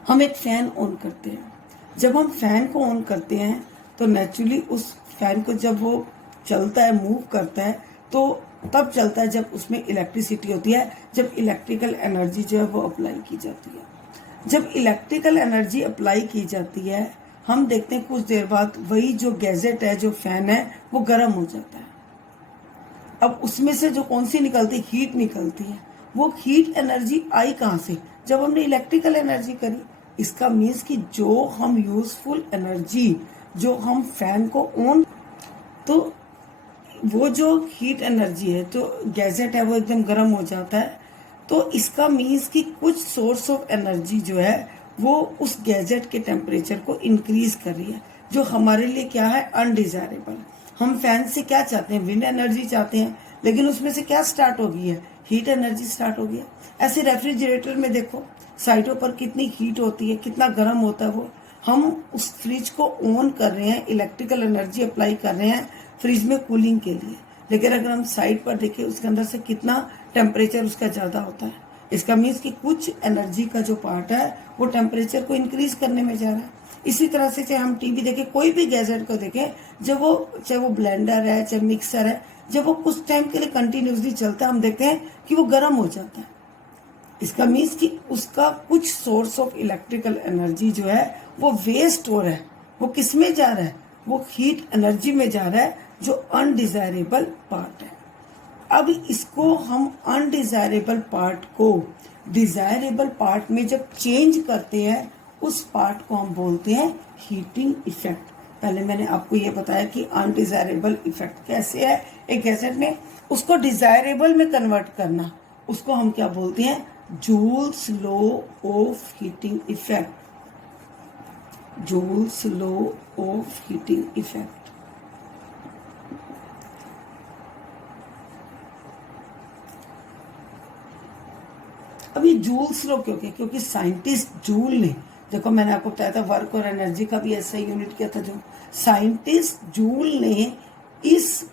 हम एक फैन ऑन करते हैं, जब हम फैन को ऑन करते हैं तो नेचुरली उस फैन को जब वो चलता है, मूव करता है, तो तब चलता है जब उसमें इलेक्ट्रिसिटी होती है, जब इलेक्ट्रिकल एनर्जी जो है वो अप्लाई की जाती है। जब इलेक्ट्रिकल एनर्जी अप्लाई की जाती है, हम देखते हैं कुछ देर बाद वही जो गैजेट है, जो फैन है, वो गर्म हो जाता है। अब उसमें से जो कौन सी निकलती? हीट निकलती है। वो हीट एनर्जी आई कहाँ से? जब हमने इलेक्ट्रिकल एनर्जी करी। इसका मीन्स कि जो हम यूजफुल एनर्जी, जो हम फैन को ऑन, तो वो जो हीट एनर्जी है, तो गैजेट है वो एकदम गर्म हो जाता है। तो इसका मीन्स कि कुछ सोर्स ऑफ एनर्जी जो है वो उस गैजेट के टेम्परेचर को इंक्रीज कर रही है, जो हमारे लिए क्या है? अनडिजायरेबल। हम फैन से क्या चाहते हैं? विंड एनर्जी चाहते हैं, लेकिन उसमें से क्या स्टार्ट हो गई है? हीट एनर्जी स्टार्ट हो गई है। ऐसे रेफ्रिजरेटर में देखो साइडों पर कितनी हीट होती है, कितना गर्म होता है वो। हम उस फ्रिज को ऑन कर रहे हैं, इलेक्ट्रिकल एनर्जी अप्लाई कर रहे हैं फ्रिज में कूलिंग के लिए, लेकिन अगर हम साइड पर देखें उसके अंदर से कितना टेम्परेचर उसका ज्यादा होता है। इसका मीन्स कि कुछ एनर्जी का जो पार्ट है वो टेम्परेचर को इंक्रीज करने में जा रहा है। इसी तरह से चाहे हम टीवी देखें, कोई भी गैजेट को देखें, जब वो, चाहे वो ब्लेंडर है, चाहे मिक्सर है, जब वो कुछ टाइम के लिए कंटिन्यूसली चलता है, हम देखते हैं कि वो गर्म हो जाता है। इसका मीन्स कि उसका कुछ सोर्स ऑफ इलेक्ट्रिकल एनर्जी जो है वो वेस्ट हो रहा है। वो किस में जा रहा है? वो हीट एनर्जी में जा रहा है, जो अनडिजायरेबल पार्ट है। अब इसको हम अनडिजायरेबल पार्ट को डिजायरेबल पार्ट में जब चेंज करते हैं, उस पार्ट को हम बोलते हैं हीटिंग इफेक्ट। पहले मैंने आपको ये बताया कि अनडिजायरेबल इफेक्ट कैसे है एक गैजेट में, उसको डिजायरेबल में कन्वर्ट करना, उसको हम क्या बोलते हैं? Joule's law of heating effect. Joules law of heating effect. अब ये जूल्स लॉ क्यों? क्योंकि साइंटिस्ट जूल ने, देखो मैंने आपको बताया था वर्क और एनर्जी का भी ऐसा यूनिट किया था, जो साइंटिस्ट जूल ने इस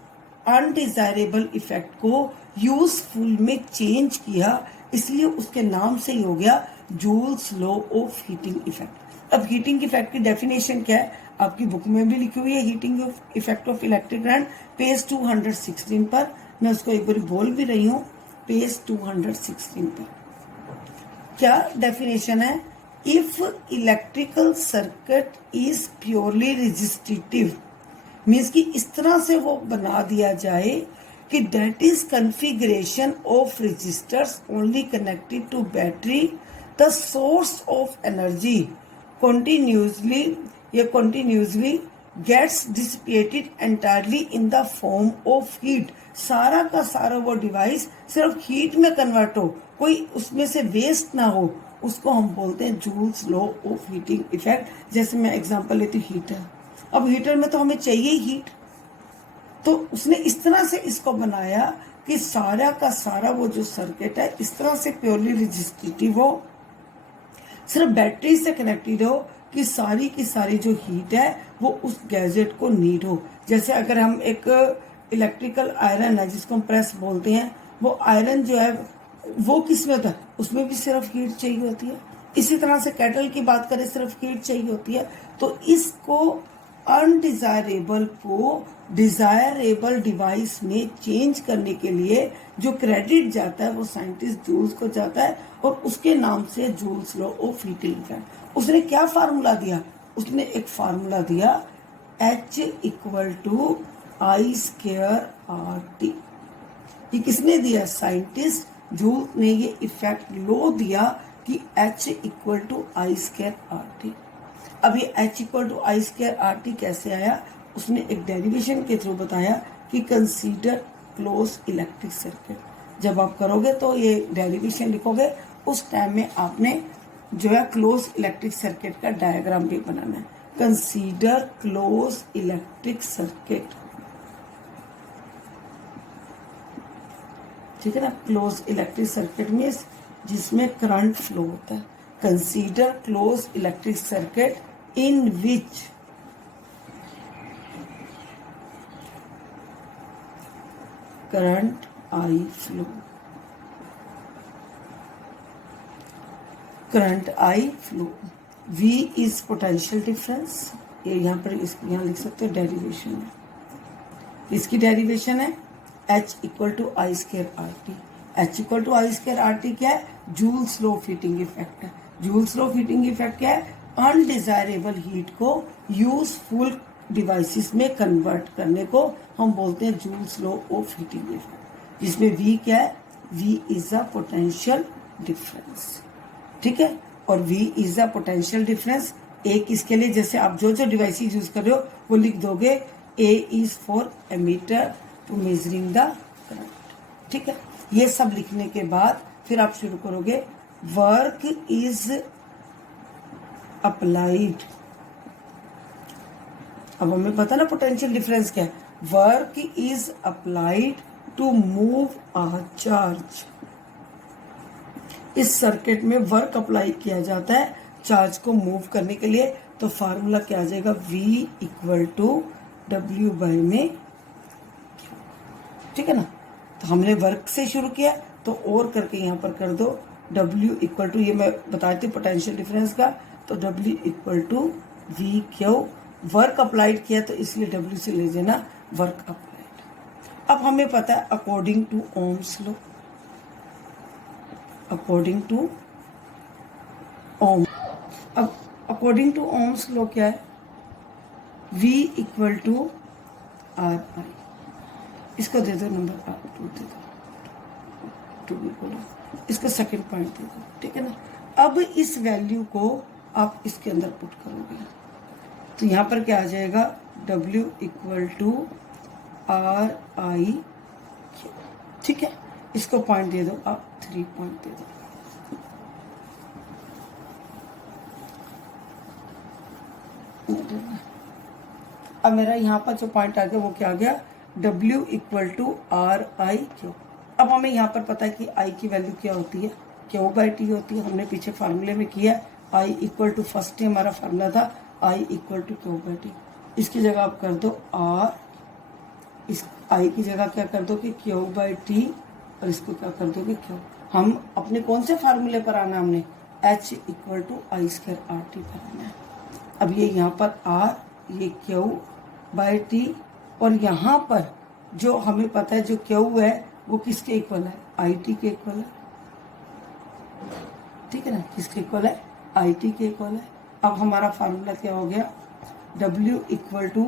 अनडिजायरेबल इफेक्ट को यूजफुल में चेंज किया, इसलिए उसके नाम से ही हो गया joules law of heating effect. अब हीटिंग इफेक्ट की डेफिनेशन क्या है? आपकी बुक में भी लिखी हुई है, heating effect of electric current, page 216 पर। मैं उसको एक बार बोल भी रही हूँ, पेज 216 पर। क्या डेफिनेशन है? If electrical circuit is purely resistive, means कि इस तरह से वो बना दिया जाए कि that is configuration of resistors only connected to battery, the source of energy continuously gets dissipated entirely in the form of heat। सारा का सारा वो डिवाइस सिर्फ हीट में कन्वर्ट हो, कोई उसमें से वेस्ट ना हो, उसको हम बोलते हैं Joule's law of heating effect. जैसे मैं एग्जांपल लेती हूँ हीटर, अब हीटर में तो हमें चाहिए हीट, तो उसने इस तरह से इसको बनाया कि सारा का सारा वो जो सर्किट है इस तरह से प्योरली रेजिस्टिव हो, सिर्फ बैटरी से कनेक्टेड हो कि सारी की सारी जो हीट है वो उस गैजेट को नीड हो। जैसे अगर हम एक इलेक्ट्रिकल आयरन है जिसको हम प्रेस बोलते हैं, वो आयरन जो है वो किसमें होता है, उसमें भी सिर्फ हीट चाहिए होती है। इसी तरह से केटल की बात करें, सिर्फ हीट चाहिए होती है। तो इसको अनडिजायरेबल को डिजायरेबल डिवाइस में चेंज करने के लिए जो क्रेडिट जाता है वो साइंटिस्ट जूल्स को जाता है, और उसके नाम से Joule's law of heating effect. उसने क्या फार्मूला दिया, उसने एक फार्मूला दिया H equal to I square R T. ये किसने दिया, साइंटिस्ट जूल ने ये इफेक्ट लॉ दिया कि H equal to I square R T. अब ये H equal to I square R T कैसे आया, उसने एक डेरिवेशन के थ्रू बताया कि कंसीडर क्लोज इलेक्ट्रिक सर्किट। जब आप करोगे तो ये डेरिवेशन लिखोगे, उस टाइम में आपने जो है क्लोज इलेक्ट्रिक सर्किट का डायग्राम भी बनाना है। कंसीडर क्लोज इलेक्ट्रिक सर्किट, ठीक है ना। क्लोज इलेक्ट्रिक सर्किट मीन्स जिसमें करंट फ्लो होता है। Consider close electric circuit in which current I flow, current I flow. V is potential difference, ये यहाँ पर यहाँ लिख सकते हो डेरिवेशन है, इसकी डेरिवेशन है H equal to I square R T. H equal to I square R T क्या है, Joule's law of heating effect है। Joule's law of heating effect क्या है, अनडिजायरेबल हीट को यूजफुल डिवाइसेस में कन्वर्ट करने को हम बोलते हैं Joule's law of heating effect, जिसमें V क्या है, V is a potential difference, ठीक है। और V is a potential difference. एक इसके लिए जैसे आप जो जो डिवाइसेस यूज कर रहे हो वो लिख दोगे, A is for ammeter to measuring the current, ठीक है। ये सब लिखने के बाद फिर आप शुरू करोगे, वर्क इज अप्लाइड। अब हमें पता ना पोटेंशियल डिफरेंस क्या है, work is applied to move a charge. इस सर्किट में वर्क अप्लाई किया जाता है चार्ज को मूव करने के लिए। तो फार्मूला क्या आ जाएगा, V equal to W by में, ठीक है ना। तो हमने वर्क से शुरू किया तो और करके यहाँ पर कर दो W इक्वल टू, ये मैं बताती हूँ पोटेंशियल डिफरेंस का, तो W equal to V Q. Work applied किया तो इसलिए W से ले लेना वर्क अप्लाइड। अब हमें पता है according to Ohm's law, according to Ohm. अब अकॉर्डिंग टू ओम्स लॉ क्या है, V equal to R I. इसको दे दो नंबर R2 दे दो, 2 भी बोलो, इसका सेकंड पॉइंट दे दो, ठीक है ना। अब इस वैल्यू को आप इसके अंदर पुट करोगे तो यहाँ पर क्या आ जाएगा, W equal to R I, ठीक है। इसको पॉइंट दे दो आप, 3 पॉइंट दे दो। अब मेरा यहाँ पर जो पॉइंट आ गया वो क्या आ गया, W equal to R I Q. अब हमें यहाँ पर पता है कि I की वैल्यू क्या होती है, क्यू बाई टी होती है। हमने पीछे फार्मूले में किया I इक्वल टू, फर्स्ट हमारा फार्मूला था I equal to Q by T. इसकी जगह आप कर दो R, इस I की जगह क्या कर दो कि क्यू बाई टी, और इसको क्या कर दोगे क्यू। हम अपने कौन से फार्मूले पर आना, हमने H equal to I square R T पर आना है। अब ये यहाँ पर R, ये क्यू बाई टी, और यहाँ पर जो हमें पता है जो क्यू है वो किसके इक्वल है, आई टी के इक्वल है, ठीक है ना। किसके इक्वल है, आई टी के इक्वल है। अब हमारा फार्मूला क्या हो गया, W equal to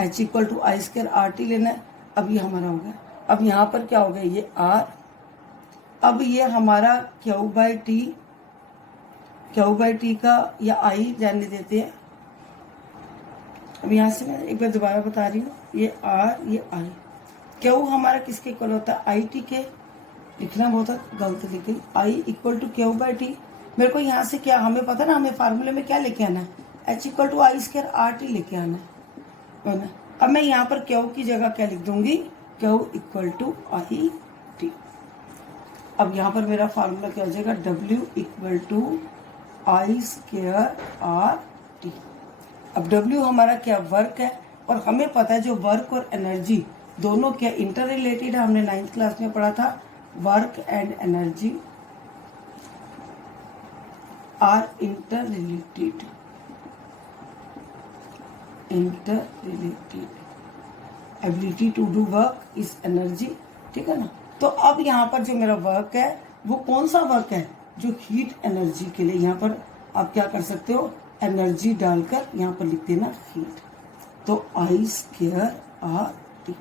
H equal to I square R T लेना है। अब ये हमारा हो गया। अब यहाँ पर क्या हो गया, ये R। अब ये हमारा Q/T का या I जानने देते हैं। अब यहाँ से मैं एक बार दोबारा बता रही हूँ, ये R ये I। Q हमारा किसके इक्वल होता है, IT के। लिखना बहुत गलत लिख गई, I इक्वल टू Q/T। मेरे को यहाँ से क्या, हमें पता ना, हमें फार्मूले में क्या लेके आना है, H equal to I² RT लेके आना है ना। अब मैं यहाँ पर Q की जगह क्या लिख दूंगी, Q इक्वल टू IT। अब यहाँ पर मेरा फार्मूला क्या हो जाएगा, W equal to I² RT। अब W हमारा क्या, वर्क है, और हमें पता है जो वर्क और एनर्जी दोनों क्या इंटर रिलेटेड है, हमने 9th क्लास में पढ़ा था। Work and energy are inter related. Ability to do work is energy, ठीक है ना। तो अब यहाँ पर जो मेरा वर्क है वो कौन सा वर्क है, जो हीट एनर्जी के लिए। यहाँ पर आप क्या कर सकते हो, एनर्जी डालकर यहाँ पर लिख देना हीट, तो I² RT।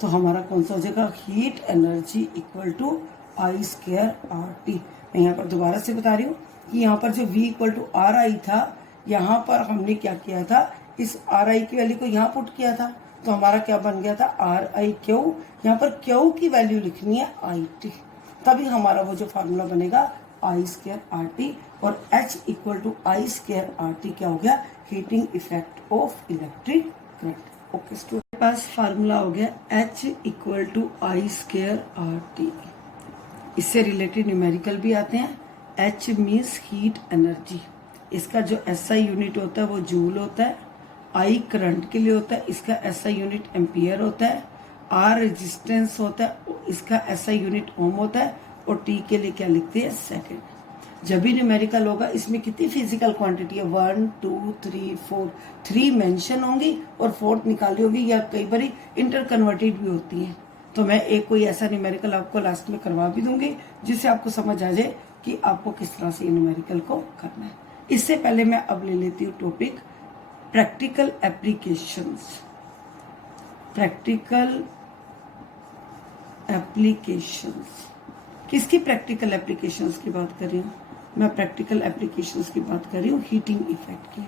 तो हमारा कौन सा हो जाएगा, heat energy equal to I² RT। मैं यहाँ पर दोबारा से बता रही हूँ कि यहाँ पर जो V इक्वल टू RI था, यहाँ पर हमने क्या किया था, इस RI की वैल्यू को यहाँ पुट किया था, तो हमारा क्या बन गया था, RIQ। यहाँ पर Q की वैल्यू लिखनी है IT, तभी हमारा वो जो फार्मूला बनेगा I² RT। और H equal to I² RT क्या हो गया, heating effect of electric current. Okay student, पास फार्मूला हो गया H equal to I² RT। इससे रिलेटेड न्यूमेरिकल भी आते हैं। H मीन्स हीट एनर्जी, इसका जो SI यूनिट होता है वो जूल होता है। I करंट के लिए होता है, इसका SI यूनिट एम्पियर होता है। R रेजिस्टेंस होता है, इसका SI यूनिट ओम होता है। और T के लिए क्या लिखते हैं, सेकेंड। जब भी न्यूमेरिकल होगा इसमें कितनी फिजिकल क्वांटिटी है, 1 2 3 4, 3 मेंशन होंगी और 4th निकाली होगी, या कई बार इंटर कन्वर्टेड भी होती है। तो मैं एक कोई ऐसा न्यूमेरिकल आपको लास्ट में करवा भी दूंगी जिससे आपको समझ आ जाए कि आपको किस तरह से न्यूमेरिकल को करना है। इससे पहले मैं अब ले लेती हूँ topic practical applications. Practical applications, किसकी प्रैक्टिकल एप्लीकेशंस की बात कर रही हूँ मैं, प्रैक्टिकल एप्लीकेशंस की बात कर रही हूँ हीटिंग इफेक्ट की,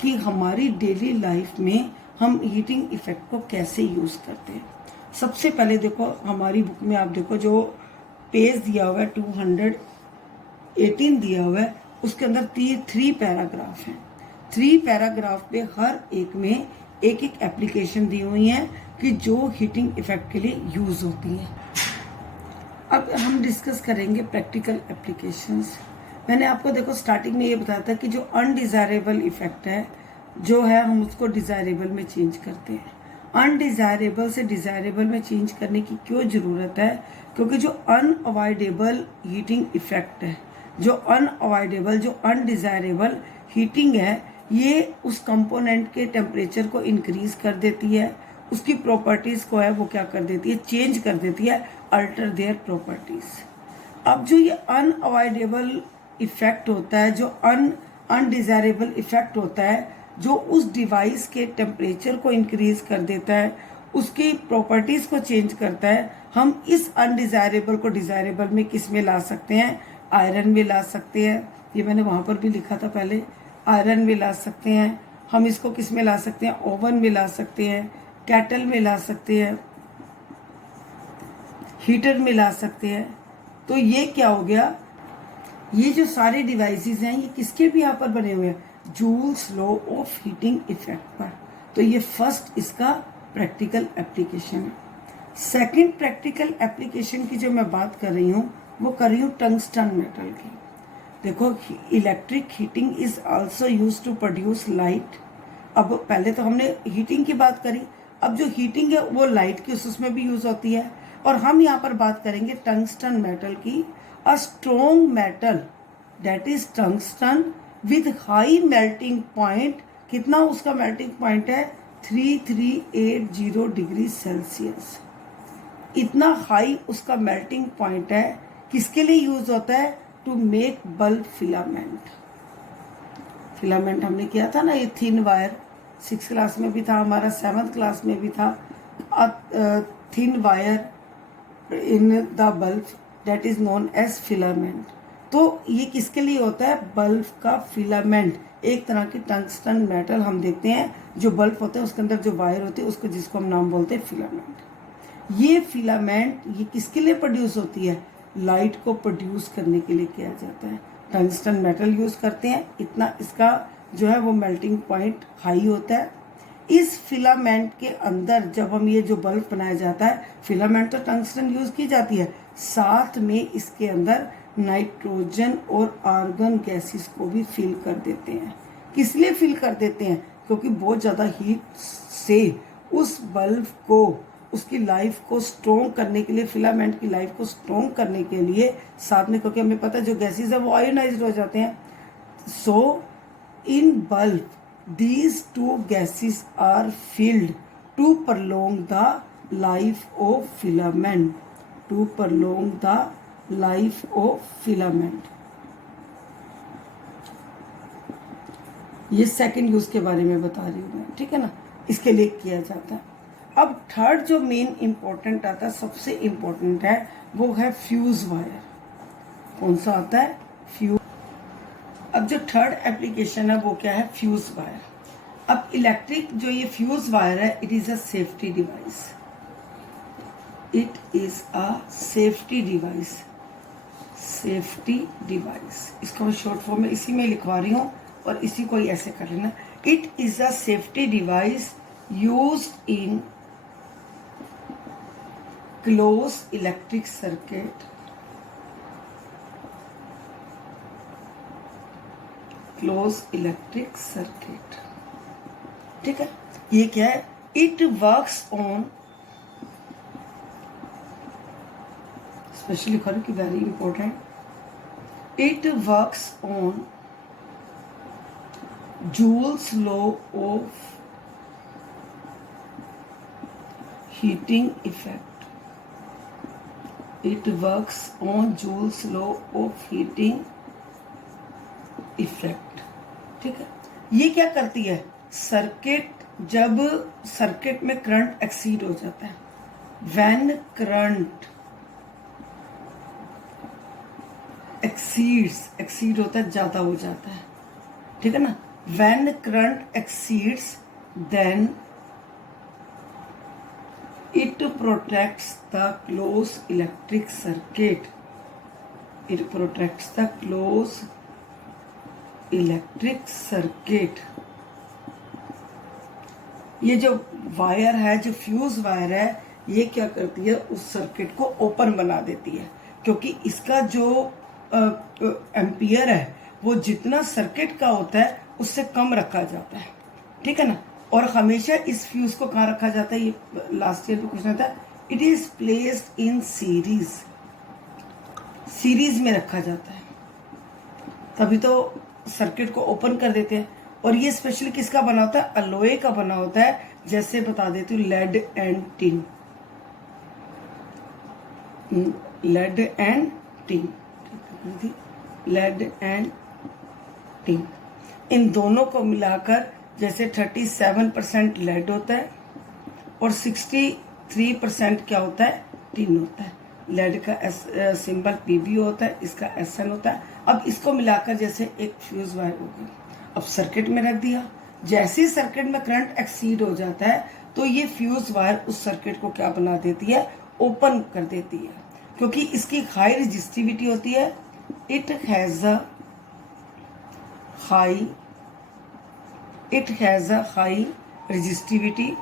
कि हमारी डेली लाइफ में हम हीटिंग इफेक्ट को कैसे यूज करते हैं। सबसे पहले देखो हमारी बुक में, आप देखो जो पेज दिया हुआ है 218 दिया हुआ है, उसके अंदर 3 पैराग्राफ हैं। 3 पैराग्राफ पे हर एक में एक एक एप्लीकेशन दी हुई है कि जो हीटिंग इफेक्ट के लिए यूज होती है। अब हम डिस्कस करेंगे प्रैक्टिकल एप्लीकेशंस। मैंने आपको देखो स्टार्टिंग में ये बताया था कि जो अनडिजायरेबल इफेक्ट है जो है, हम उसको डिजायरेबल में चेंज करते हैं। अनडिजायरेबल से डिजायरेबल में चेंज करने की क्यों जरूरत है, क्योंकि जो अनअवॉइडेबल हीटिंग इफेक्ट है, जो अनअवॉइडेबल, जो अनडिजायरेबल हीटिंग है, ये उस कंपोनेंट के टेम्परेचर को इंक्रीज कर देती है, उसकी प्रॉपर्टीज को है वो क्या कर देती है, चेंज कर देती है, अल्टर देयर प्रॉपर्टीज। अब जो ये अनअवॉइडेबल इफेक्ट होता है, जो अनडिजायरेबल इफेक्ट होता है, जो उस डिवाइस के टेम्परेचर को इंक्रीज कर देता है, उसकी प्रॉपर्टीज को चेंज करता है, हम इस अनडिजायरेबल को डिजायरेबल में किस में ला सकते हैं, आयरन में ला सकते हैं। ये मैंने वहां पर भी लिखा था पहले, आयरन में ला सकते हैं। हम इसको किस में ला सकते हैं, ओवन में ला सकते हैं, कैटल में ला सकते हैं, हीटर में ला सकते हैं। तो ये क्या हो गया, ये जो सारे डिवाइसेस हैं ये किसके भी यहाँ पर बने हुए हैं, Joule's law of heating effect पर। तो ये फर्स्ट इसका प्रैक्टिकल एप्लीकेशन है। सेकंड प्रैक्टिकल एप्लीकेशन की जो मैं बात कर रही हूँ वो कर रही हूँ टंगस्टन मेटल की। देखो, electric heating is also used to produce light. अब पहले तो हमने हीटिंग की बात करी, अब जो हीटिंग है वो लाइट की उसमें भी यूज होती है। और हम यहाँ पर बात करेंगे टंगस्टन मेटल की। A strong metal that is tungsten with high melting point. कितना उसका मेल्टिंग पॉइंट है, 3380 डिग्री सेल्सियस। इतना हाई उसका मेल्टिंग पॉइंट है। किसके लिए यूज होता है, to make bulb filament. Filament हमने किया था ना, ये थिन वायर 6th क्लास में भी था हमारा, 7th क्लास में भी था। thin wire in the bulb that is known as filament. तो ये किसके लिए होता है? बल्ब का फिलामेंट, एक तरह की टंगस्टन मेटल हम देखते हैं जो बल्ब होता है उसके अंदर जो वायर होती है उसको, जिसको हम नाम बोलते हैं फिलामेंट। ये फिलामेंट ये किसके लिए प्रोड्यूस होती है? लाइट को प्रोड्यूस करने के लिए किया जाता है। टंगस्टन मेटल यूज करते हैं, इतना इसका जो है वो मेल्टिंग पॉइंट हाई होता है। इस फिलामेंट के अंदर जब हम ये जो बल्ब बनाया जाता है, फिलामेंट तो टंगस्टन यूज की जाती है, साथ में इसके अंदर नाइट्रोजन और आर्गन गैसेस को भी फिल कर देते हैं। किस लिए फिल कर देते हैं? क्योंकि बहुत ज़्यादा हीट से उस बल्ब को, उसकी लाइफ को स्ट्रॉन्ग करने के लिए, फिलामेंट की लाइफ को स्ट्रॉन्ग करने के लिए, साथ में क्योंकि हमें पता है जो गैसेस है वो आयोनाइज्ड हो जाते हैं। सो इन bulb these two gases are filled to prolong the life of filament, to prolong the life of filament. ये सेकंड यूज के बारे में बता रही हूँ मैं, ठीक है ना, इसके लिए किया जाता है। अब थर्ड जो मेन इंपॉर्टेंट आता है, सबसे इंपॉर्टेंट है, वो है फ्यूज वायर। कौन सा आता है? फ्यूज। अब जो थर्ड एप्लीकेशन है वो क्या है? Fuse wire. अब इलेक्ट्रिक जो ये फ्यूज वायर है, it is a safety device, it is a safety device, safety device. इसको मैं शॉर्ट फॉर्म में इसी में लिखवा रही हूँ और इसी को ही ऐसे कर लेना। It is a safety device used in close electric circuit, close electric circuit, ठीक है। ये क्या है? इट वर्क्स ऑन, स्पेशली लिखा कि very important, it works on joules law of heating effect, it works on joules law of heating effect, ठीक है। ये क्या करती है? सर्किट, जब सर्किट में करंट एक्सीड हो जाता है, व्हेन करंट एक्सीड होता है, ज्यादा हो जाता है, ठीक है ना। When current exceeds then it protects the close electric circuit, it protects the close electric circuit. ये जो वायर है, जो फ्यूज वायर है, ये क्या करती है? उस सर्किट को ओपन बना देती है, क्योंकि इसका जो एम्पियर है वो जितना सर्किट का होता है उससे कम रखा जाता है, ठीक है ना। और हमेशा इस फ्यूज को कहाँ रखा जाता है? ये लास्ट ईयर पे क्वेश्चन था। It is placed in series, series में रखा जाता है, तभी तो सर्किट को ओपन कर देते हैं। और ये स्पेशली किसका बना होता है? अलोए का बना होता है। जैसे बता देती हूँ, lead and tin, lead and tin, lead and tin, इन दोनों को मिलाकर जैसे 37% लेड होता है और 63% क्या होता है? टिन होता है। लेड का सिंबल पीबी होता है, इसका एसएन होता है। अब इसको मिलाकर जैसे एक फ्यूज वायर हो गई, अब सर्किट में रख दिया। जैसे ही सर्किट में करंट एक्सीड हो जाता है तो ये फ्यूज वायर उस सर्किट को क्या बना देती है? ओपन कर देती है, क्योंकि इसकी हाई रेजिस्टिविटी होती है। It has a high resistivity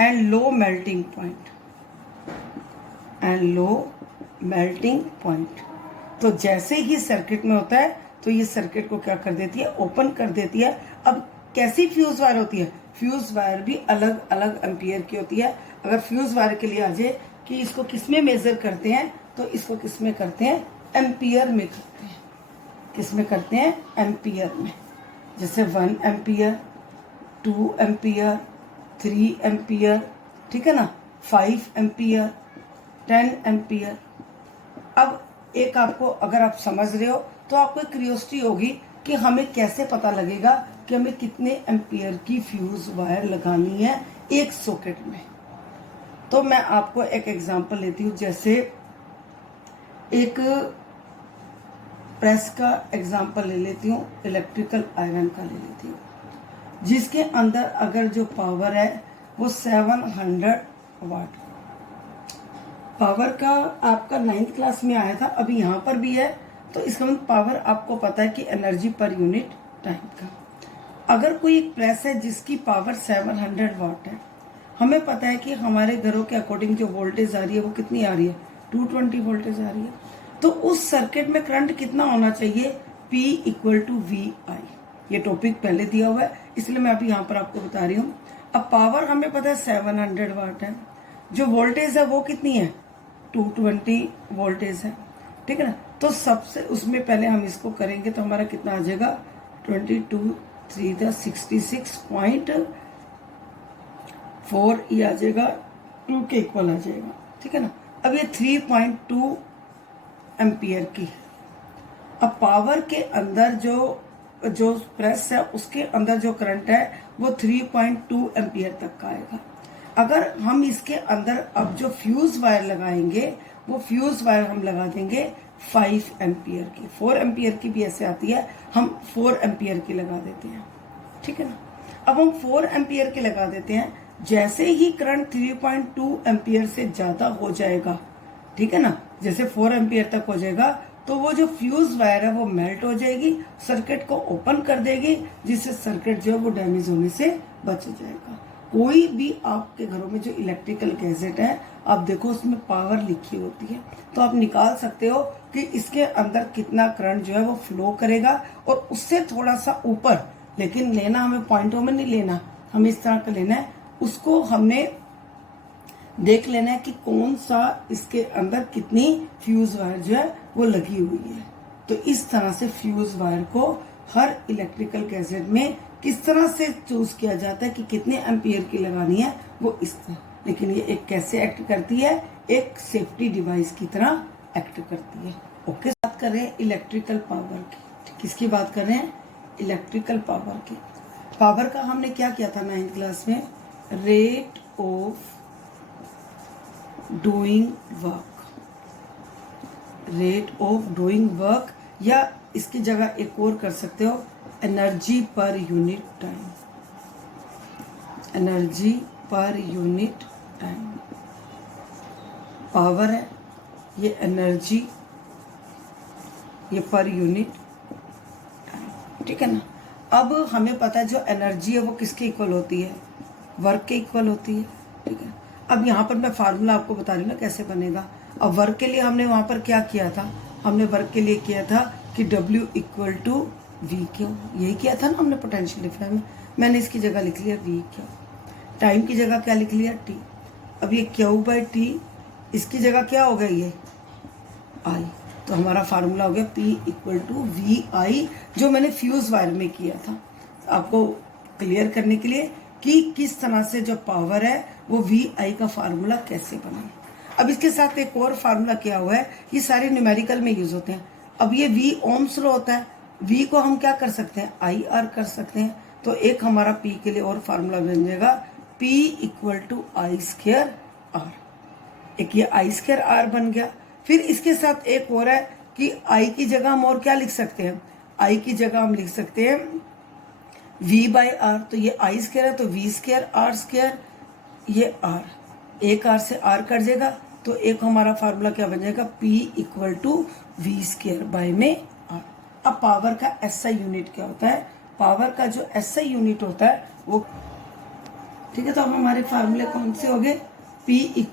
and low melting point, तो जैसे ही सर्किट में होता है तो ये सर्किट को क्या कर देती है? ओपन कर देती है। अब कैसी फ्यूज वायर होती है? फ्यूज वायर भी अलग अलग एम्पियर की होती है। अगर फ्यूज वायर के लिए आ जाए कि इसको किस में मेजर करते हैं, तो इसको किस में करते हैं? एम्पियर में करते हैं। किस में करते हैं? एम्पियर में। जैसे 1 एम्पियर, 2 एम्पियर, 3 एम्पियर, ठीक है ना, 5 एम्पियर, 10 एम्पियर। अब एक आपको, अगर आप समझ रहे हो तो आपको क्यूरियोसिटी होगी कि हमें कैसे पता लगेगा कि हमें कितने एम्पियर की फ्यूज वायर लगानी है एक सॉकेट में। तो मैं आपको एक एग्जांपल लेती हूँ, जैसे एक प्रेस का एग्जांपल ले लेती हूँ, इलेक्ट्रिकल आयरन का ले लेती हूँ, जिसके अंदर अगर जो पावर है वो 700 वाट। पावर का आपका 9th क्लास में आया था, अभी यहाँ पर भी है, तो इसका मतलब पावर आपको पता है कि एनर्जी पर यूनिट टाइम का। अगर कोई एक प्रेस है जिसकी पावर 700 वाट है, हमें पता है कि हमारे घरों के अकॉर्डिंग जो वोल्टेज आ रही है वो कितनी आ रही है, 220 वोल्टेज आ रही है। तो उस सर्किट में करंट कितना होना चाहिए, P = VI। ये टॉपिक पहले दिया हुआ है, इसलिए मैं अभी यहाँ पर आपको बता रही हूँ। अब पावर हमें पता है 700 वाट है, जो वोल्टेज है वो कितनी है, 220 वोल्टेज है, ठीक है ना। तो सबसे उसमें पहले हम इसको करेंगे तो हमारा कितना आ जाएगा, 22 3 66.4 ये आ जाएगा, 2 के इक्वल आ जाएगा, ठीक है ना। अब ये 3.2 एम्पियर की है। अब पावर के अंदर जो प्रेस है उसके अंदर जो करंट है वो 3.2 एम्पियर तक का आएगा। अगर हम इसके अंदर अब जो फ्यूज वायर लगाएंगे, वो फ्यूज वायर हम लगा देंगे 5 एम्पियर की। 4 एम्पियर की भी ऐसे आती है, हम 4 एम्पियर की लगा देते हैं, ठीक है ना। अब हम 4 एम्पियर की लगा देते हैं, जैसे ही करंट 3.2 एम्पियर से ज्यादा हो जाएगा, ठीक है ना, जैसे 4 एम्पियर तक हो जाएगा, तो वो जो फ्यूज वायर है वो मेल्ट हो जाएगी, सर्किट को ओपन कर देगी, जिससे सर्किट जो है वो डैमेज होने से बच जाएगा। कोई भी आपके घरों में जो इलेक्ट्रिकल गैजेट है, आप देखो उसमें पावर लिखी होती है, तो आप निकाल सकते हो कि इसके अंदर कितना करंट जो है वो फ्लो करेगा, और उससे थोड़ा सा ऊपर, लेकिन लेना हमें पॉइंटों में नहीं लेना, हमें इस तरह का लेना है, उसको हमने देख लेना है कि कौन सा इसके अंदर कितनी फ्यूज वायर जो है वो लगी हुई है। तो इस तरह से फ्यूज वायर को हर इलेक्ट्रिकल गैजेट में किस तरह से चूज किया जाता है कि कितने एम्पियर की लगानी है, वो इस तरह। लेकिन ये एक कैसे एक्ट करती है, एक सेफ्टी डिवाइस की तरह एक्ट करती है। ओके, बात कर रहे हैं इलेक्ट्रिकल पावर की। किसकी बात कर रहे हैं, इलेक्ट्रिकल पावर की। पावर का हमने क्या किया था 9th क्लास में, rate of doing work, rate of doing work, या इसकी जगह एक और कर सकते हो, energy per unit time, energy per unit time. Power है, ये एनर्जी, ये पर यूनिट टाइम, ठीक है ना। अब हमें पता है जो एनर्जी है वो किसके इक्वल होती है, वर्क के इक्वल होती है, ठीक है। अब यहाँ पर मैं फार्मूला आपको बता रही हूँ ना कैसे बनेगा। अब वर्क के लिए हमने वहां पर क्या किया था, हमने वर्क के लिए किया था कि W = VQ, यही किया था ना हमने पोटेंशियल डिफरेंस में। मैंने इसकी जगह लिख लिया VQ, टाइम की जगह क्या लिख लिया T। अब ये Q/T, इसकी जगह क्या हो गया, ये I। तो हमारा फार्मूला हो गया P = VI, जो मैंने फ्यूज वायर में किया था, आपको क्लियर करने के लिए कि किस तरह से जो पावर है वो VI का फार्मूला कैसे बना। अब इसके साथ एक और फार्मूला क्या हुआ है, ये सारे न्यूमेरिकल में यूज होते हैं। अब ये V ओम्स लॉ होता है, V को हम क्या कर सकते हैं, IR कर सकते हैं। तो एक हमारा P के लिए और फार्मूला बन जाएगा, P = I²R। एक ये I²R बन गया। फिर इसके साथ एक और है कि I की जगह हम और क्या लिख सकते हैं, I की जगह हम लिख सकते हैं V/R। तो ये I² है तो V² R², ये R, एक R से R कट जाएगा, तो एक हमारा फार्मूला क्या बन जाएगा, P = V²/R। अब पावर का SI यूनिट क्या होता है, पावर का जो SI यूनिट होता है वो, ठीक है। तो अब हमारे फार्मूले कौन से हो गए, P =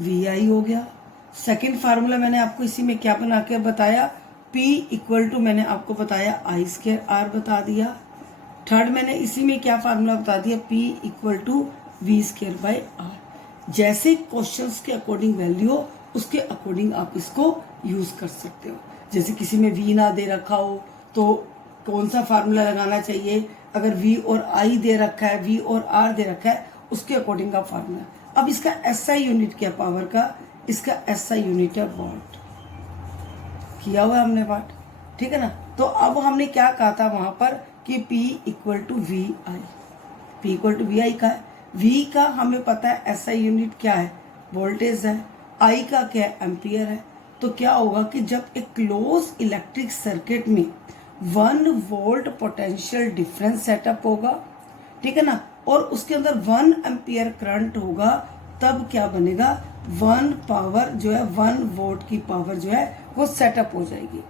VI हो गया। सेकंड फार्मूला मैंने आपको इसी में क्या बना के बताया, P = मैंने आपको बताया I²R बता दिया। थर्ड मैंने इसी में क्या फार्मूला बता दिया, P = V²/R। जैसे क्वेश्चंस के अकॉर्डिंग वैल्यू हो, उसके अकॉर्डिंग आप इसको यूज कर सकते हो। जैसे किसी में V ना दे रखा हो तो कौन सा फार्मूला लगाना चाहिए, अगर V और I दे रखा है, V और R दे रखा है, उसके अकॉर्डिंग का फार्मूला। अब इसका SI यूनिट क्या पावर का, इसका SI यूनिट है वाट, किया हुआ हमने वाट, ठीक है ना। तो अब हमने क्या कहा था वहां पर कि P equal to V I. P equal to V I का है। V का हमें पता है SI यूनिट क्या है, वोल्टेज है। I का क्या है, एम्पियर है। तो क्या होगा कि जब एक क्लोज इलेक्ट्रिक सर्किट में 1 वोल्ट पोटेंशियल डिफरेंस सेटअप होगा, ठीक है ना, और उसके अंदर 1 एम्पियर करंट होगा, तब क्या बनेगा, 1 पावर जो है 1 वोल्ट की पावर जो है वो सेटअप हो जाएगी।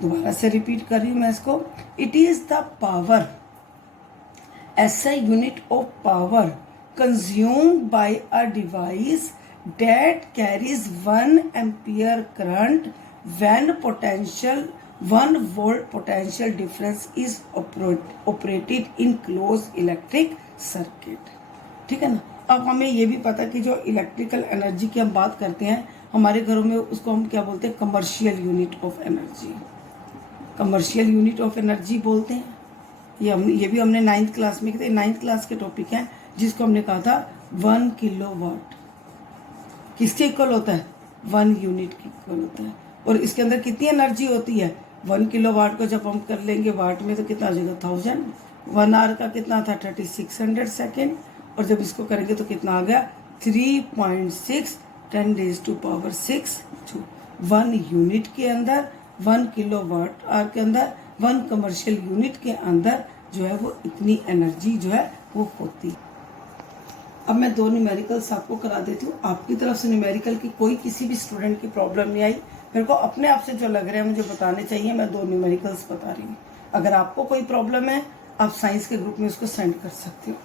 दोबारा से रिपीट कर रही हूं मैं इसको। It is the power, SI unit of power consumed by a device that carries 1 ampere current when potential 1 volt potential difference is operated in closed electric circuit। ठीक है ना। अब हमें ये भी पता कि जो इलेक्ट्रिकल एनर्जी की हम बात करते हैं हमारे घरों में, उसको हम क्या बोलते हैं, commercial unit of energy. Commercial unit of energy बोलते हैं। ये भी हमने 9th क्लास में किया। 9th क्लास के टॉपिक हैं जिसको हमने कहा था 1 किलोवाट किसके इक्वल होता है, 1 यूनिट के इक्वल होता है। और इसके अंदर कितनी एनर्जी होती है, 1 किलोवाट को जब हम कर लेंगे वाट में तो कितना आ जाएगा, 1000। 1 आवर का कितना था, 3600 सेकेंड। और जब इसको करेंगे तो कितना आ गया, 3.6 10⁻⁶ 1 यूनिट के अंदर, 1 किलोवाट आवर के अंदर, 1 कमर्शियल यूनिट के अंदर जो है वो इतनी एनर्जी जो है वो होती है। अब मैं 2 न्यूमेरिकल्स आपको करा देती हूँ। आपकी तरफ से न्यूमेरिकल की कोई किसी भी स्टूडेंट की प्रॉब्लम नहीं आई, मेरे को अपने आप से जो लग रहा है मुझे बताने चाहिए। मैं 2 न्यूमेरिकल्स बता रही हूँ। अगर आपको कोई प्रॉब्लम है आप साइंस के ग्रुप में उसको सेंड कर सकते हो।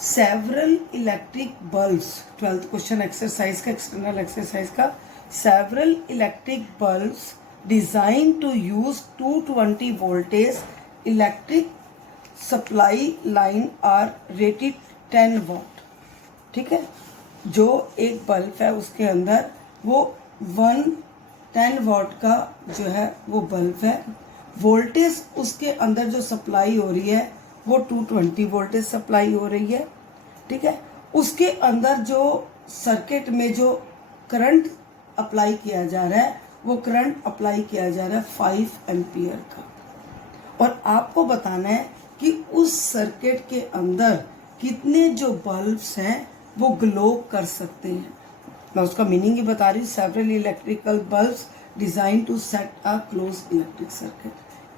Several electric bulbs, 12th question exercise का, एक्सटर्नल एक्सरसाइज का। Several electric bulbs design to use 220 voltage electric supply line are rated 10 watt. ठीक है, जो एक बल्ब है उसके अंदर वो 10 वॉट का जो है वो बल्ब है। वोल्टेज उसके अंदर जो सप्लाई हो रही है वो 220 वोल्टेज सप्लाई हो रही है। ठीक है, उसके अंदर जो सर्किट में जो करंट अप्लाई किया जा रहा है वो करंट अप्लाई किया जा रहा है 5 एम्पियर का। और आपको बताना है कि उस सर्किट के अंदर कितने जो बल्ब्स हैं वो ग्लो कर सकते हैं। मैं उसका मीनिंग ही बता रही हूँ। Several electrical bulbs design to set a close electric circuit.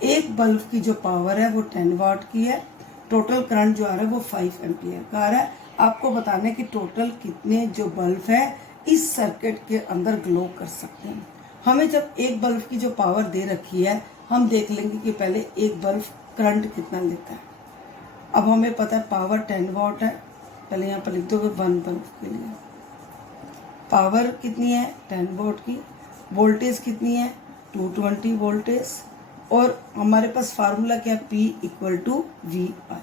एक बल्ब की जो पावर है वो 10 वाट की है। टोटल करंट जो आ रहा है वो 5 एम्पियर का आ रहा है। आपको बताना है कि टोटल कितने जो बल्ब है इस सर्किट के अंदर ग्लो कर सकते हैं। हमें जब एक बल्ब की जो पावर दे रखी है हम देख लेंगे कि पहले एक बल्ब करंट कितना लेता है। अब हमें पता है पावर 10 वाट है, पहले यहाँ पर लिख दोगे 1 बल्ब के लिए। पावर कितनी है 10 वाट की, वोल्टेज कितनी है 220 वोल्टेज। और हमारे पास फार्मूला क्या है, P इक्वल टू वी आई।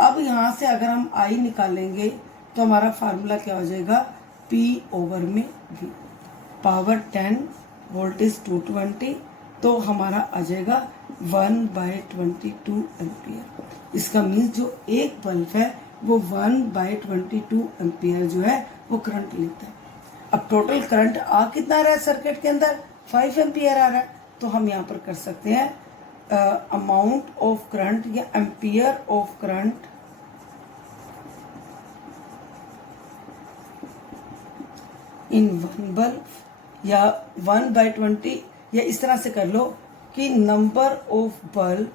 अब यहाँ से अगर हम I निकालेंगे तो हमारा फार्मूला क्या हो जाएगा, P ओवर में V। पावर 10, वोल्टेज 220, तो हमारा आ जाएगा 1/22 एम्पियर। इसका मीन्स जो एक बल्ब है वो 1/22 एम्पियर जो है वो करंट लेता है। अब टोटल करंट आ कितना आ रहा है सर्किट के अंदर, 5 एम्पियर आ रहा है। तो हम यहाँ पर कर सकते हैं अमाउंट ऑफ करंट या ampere of current in 1 bulb, या 1/20, या इस तरह से कर लो कि नंबर ऑफ बल्ब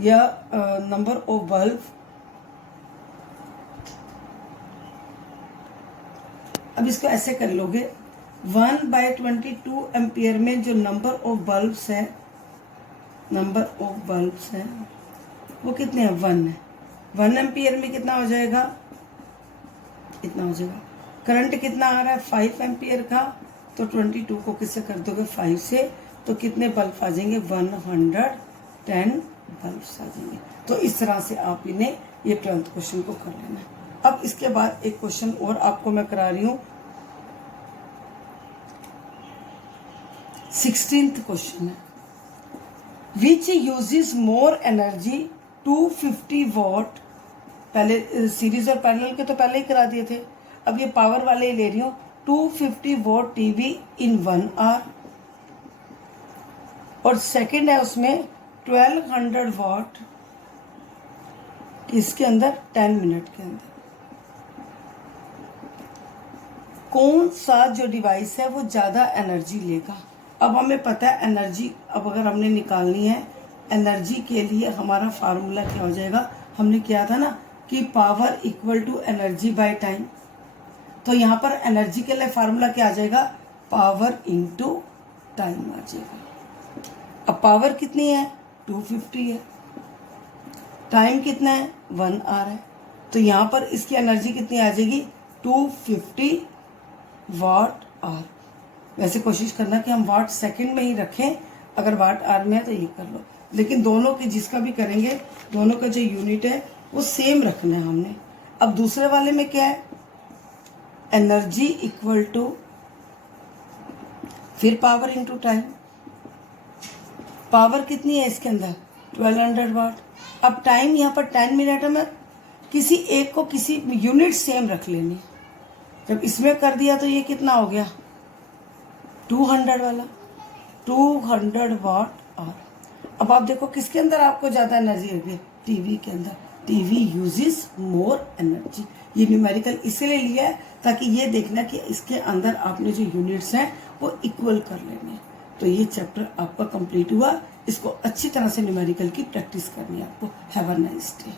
या नंबर ऑफ बल्ब। अब इसको ऐसे कर लोगे, 1/22 एम्पियर में जो नंबर ऑफ बल्ब्स है वो कितने हैं, 1 है। 1 एम्पियर में कितना हो जाएगा, इतना हो जाएगा। करंट कितना आ रहा है 5 एम्पियर का, तो 22 को किससे कर दोगे 5 से, तो कितने बल्ब आ जाएंगे, 110 बल्ब्स आ जाएंगे। तो इस तरह से आप इन्हें ये 12th क्वेश्चन को कर लेना है। अब इसके बाद एक क्वेश्चन और आपको मैं करा रही हूँ, 16th क्वेश्चन है, which uses more energy 250 what. पहले सीरीज और पैरेलल के तो पहले ही करा दिए थे, अब ये पावर वाले ही ले रही हूँ। 250 वॉट टीवी इन 1 आवर, और सेकंड है उसमें 1200 वाट इसके अंदर 10 मिनट के अंदर। कौन सा जो डिवाइस है वो ज़्यादा एनर्जी लेगा? अब हमें पता है एनर्जी, अब अगर हमने निकालनी है एनर्जी के लिए हमारा फार्मूला क्या हो जाएगा, हमने किया था ना कि power equal to energy by time. तो यहाँ पर एनर्जी के लिए फार्मूला क्या आ जाएगा, पावर इंटू टाइम आ जाएगा। अब पावर कितनी है 250 है, टाइम कितना है 1 आवर है, तो यहाँ पर इसकी एनर्जी कितनी आ जाएगी 250 वाट आवर। वैसे कोशिश करना कि हम वाट सेकंड में ही रखें, अगर वाट आवर में है तो ये कर लो, लेकिन दोनों के जिसका भी करेंगे दोनों का जो यूनिट है वो सेम रखना है हमने। अब दूसरे वाले में क्या है, एनर्जी इक्वल टू फिर पावर इंटू टाइम। पावर कितनी है इसके अंदर 1200 वाट। अब टाइम यहाँ पर 10 मिनट है, मैं किसी एक को किसी यूनिट सेम रख लेनी है। जब इसमें कर दिया तो ये कितना हो गया 200 वाला, 200 वाट आवर। अब आप देखो किसके अंदर आपको ज़्यादा एनर्जी लगी, टीवी के अंदर। TV uses more energy. ये न्यूमेरिकल इसलिए लिया है ताकि ये देखना कि इसके अंदर आपने जो यूनिट्स हैं वो इक्वल कर लेने हैं। तो ये चैप्टर आपका कंप्लीट हुआ। इसको अच्छी तरह से न्यूमेरिकल की प्रैक्टिस करनी है आपको। Have a nice day.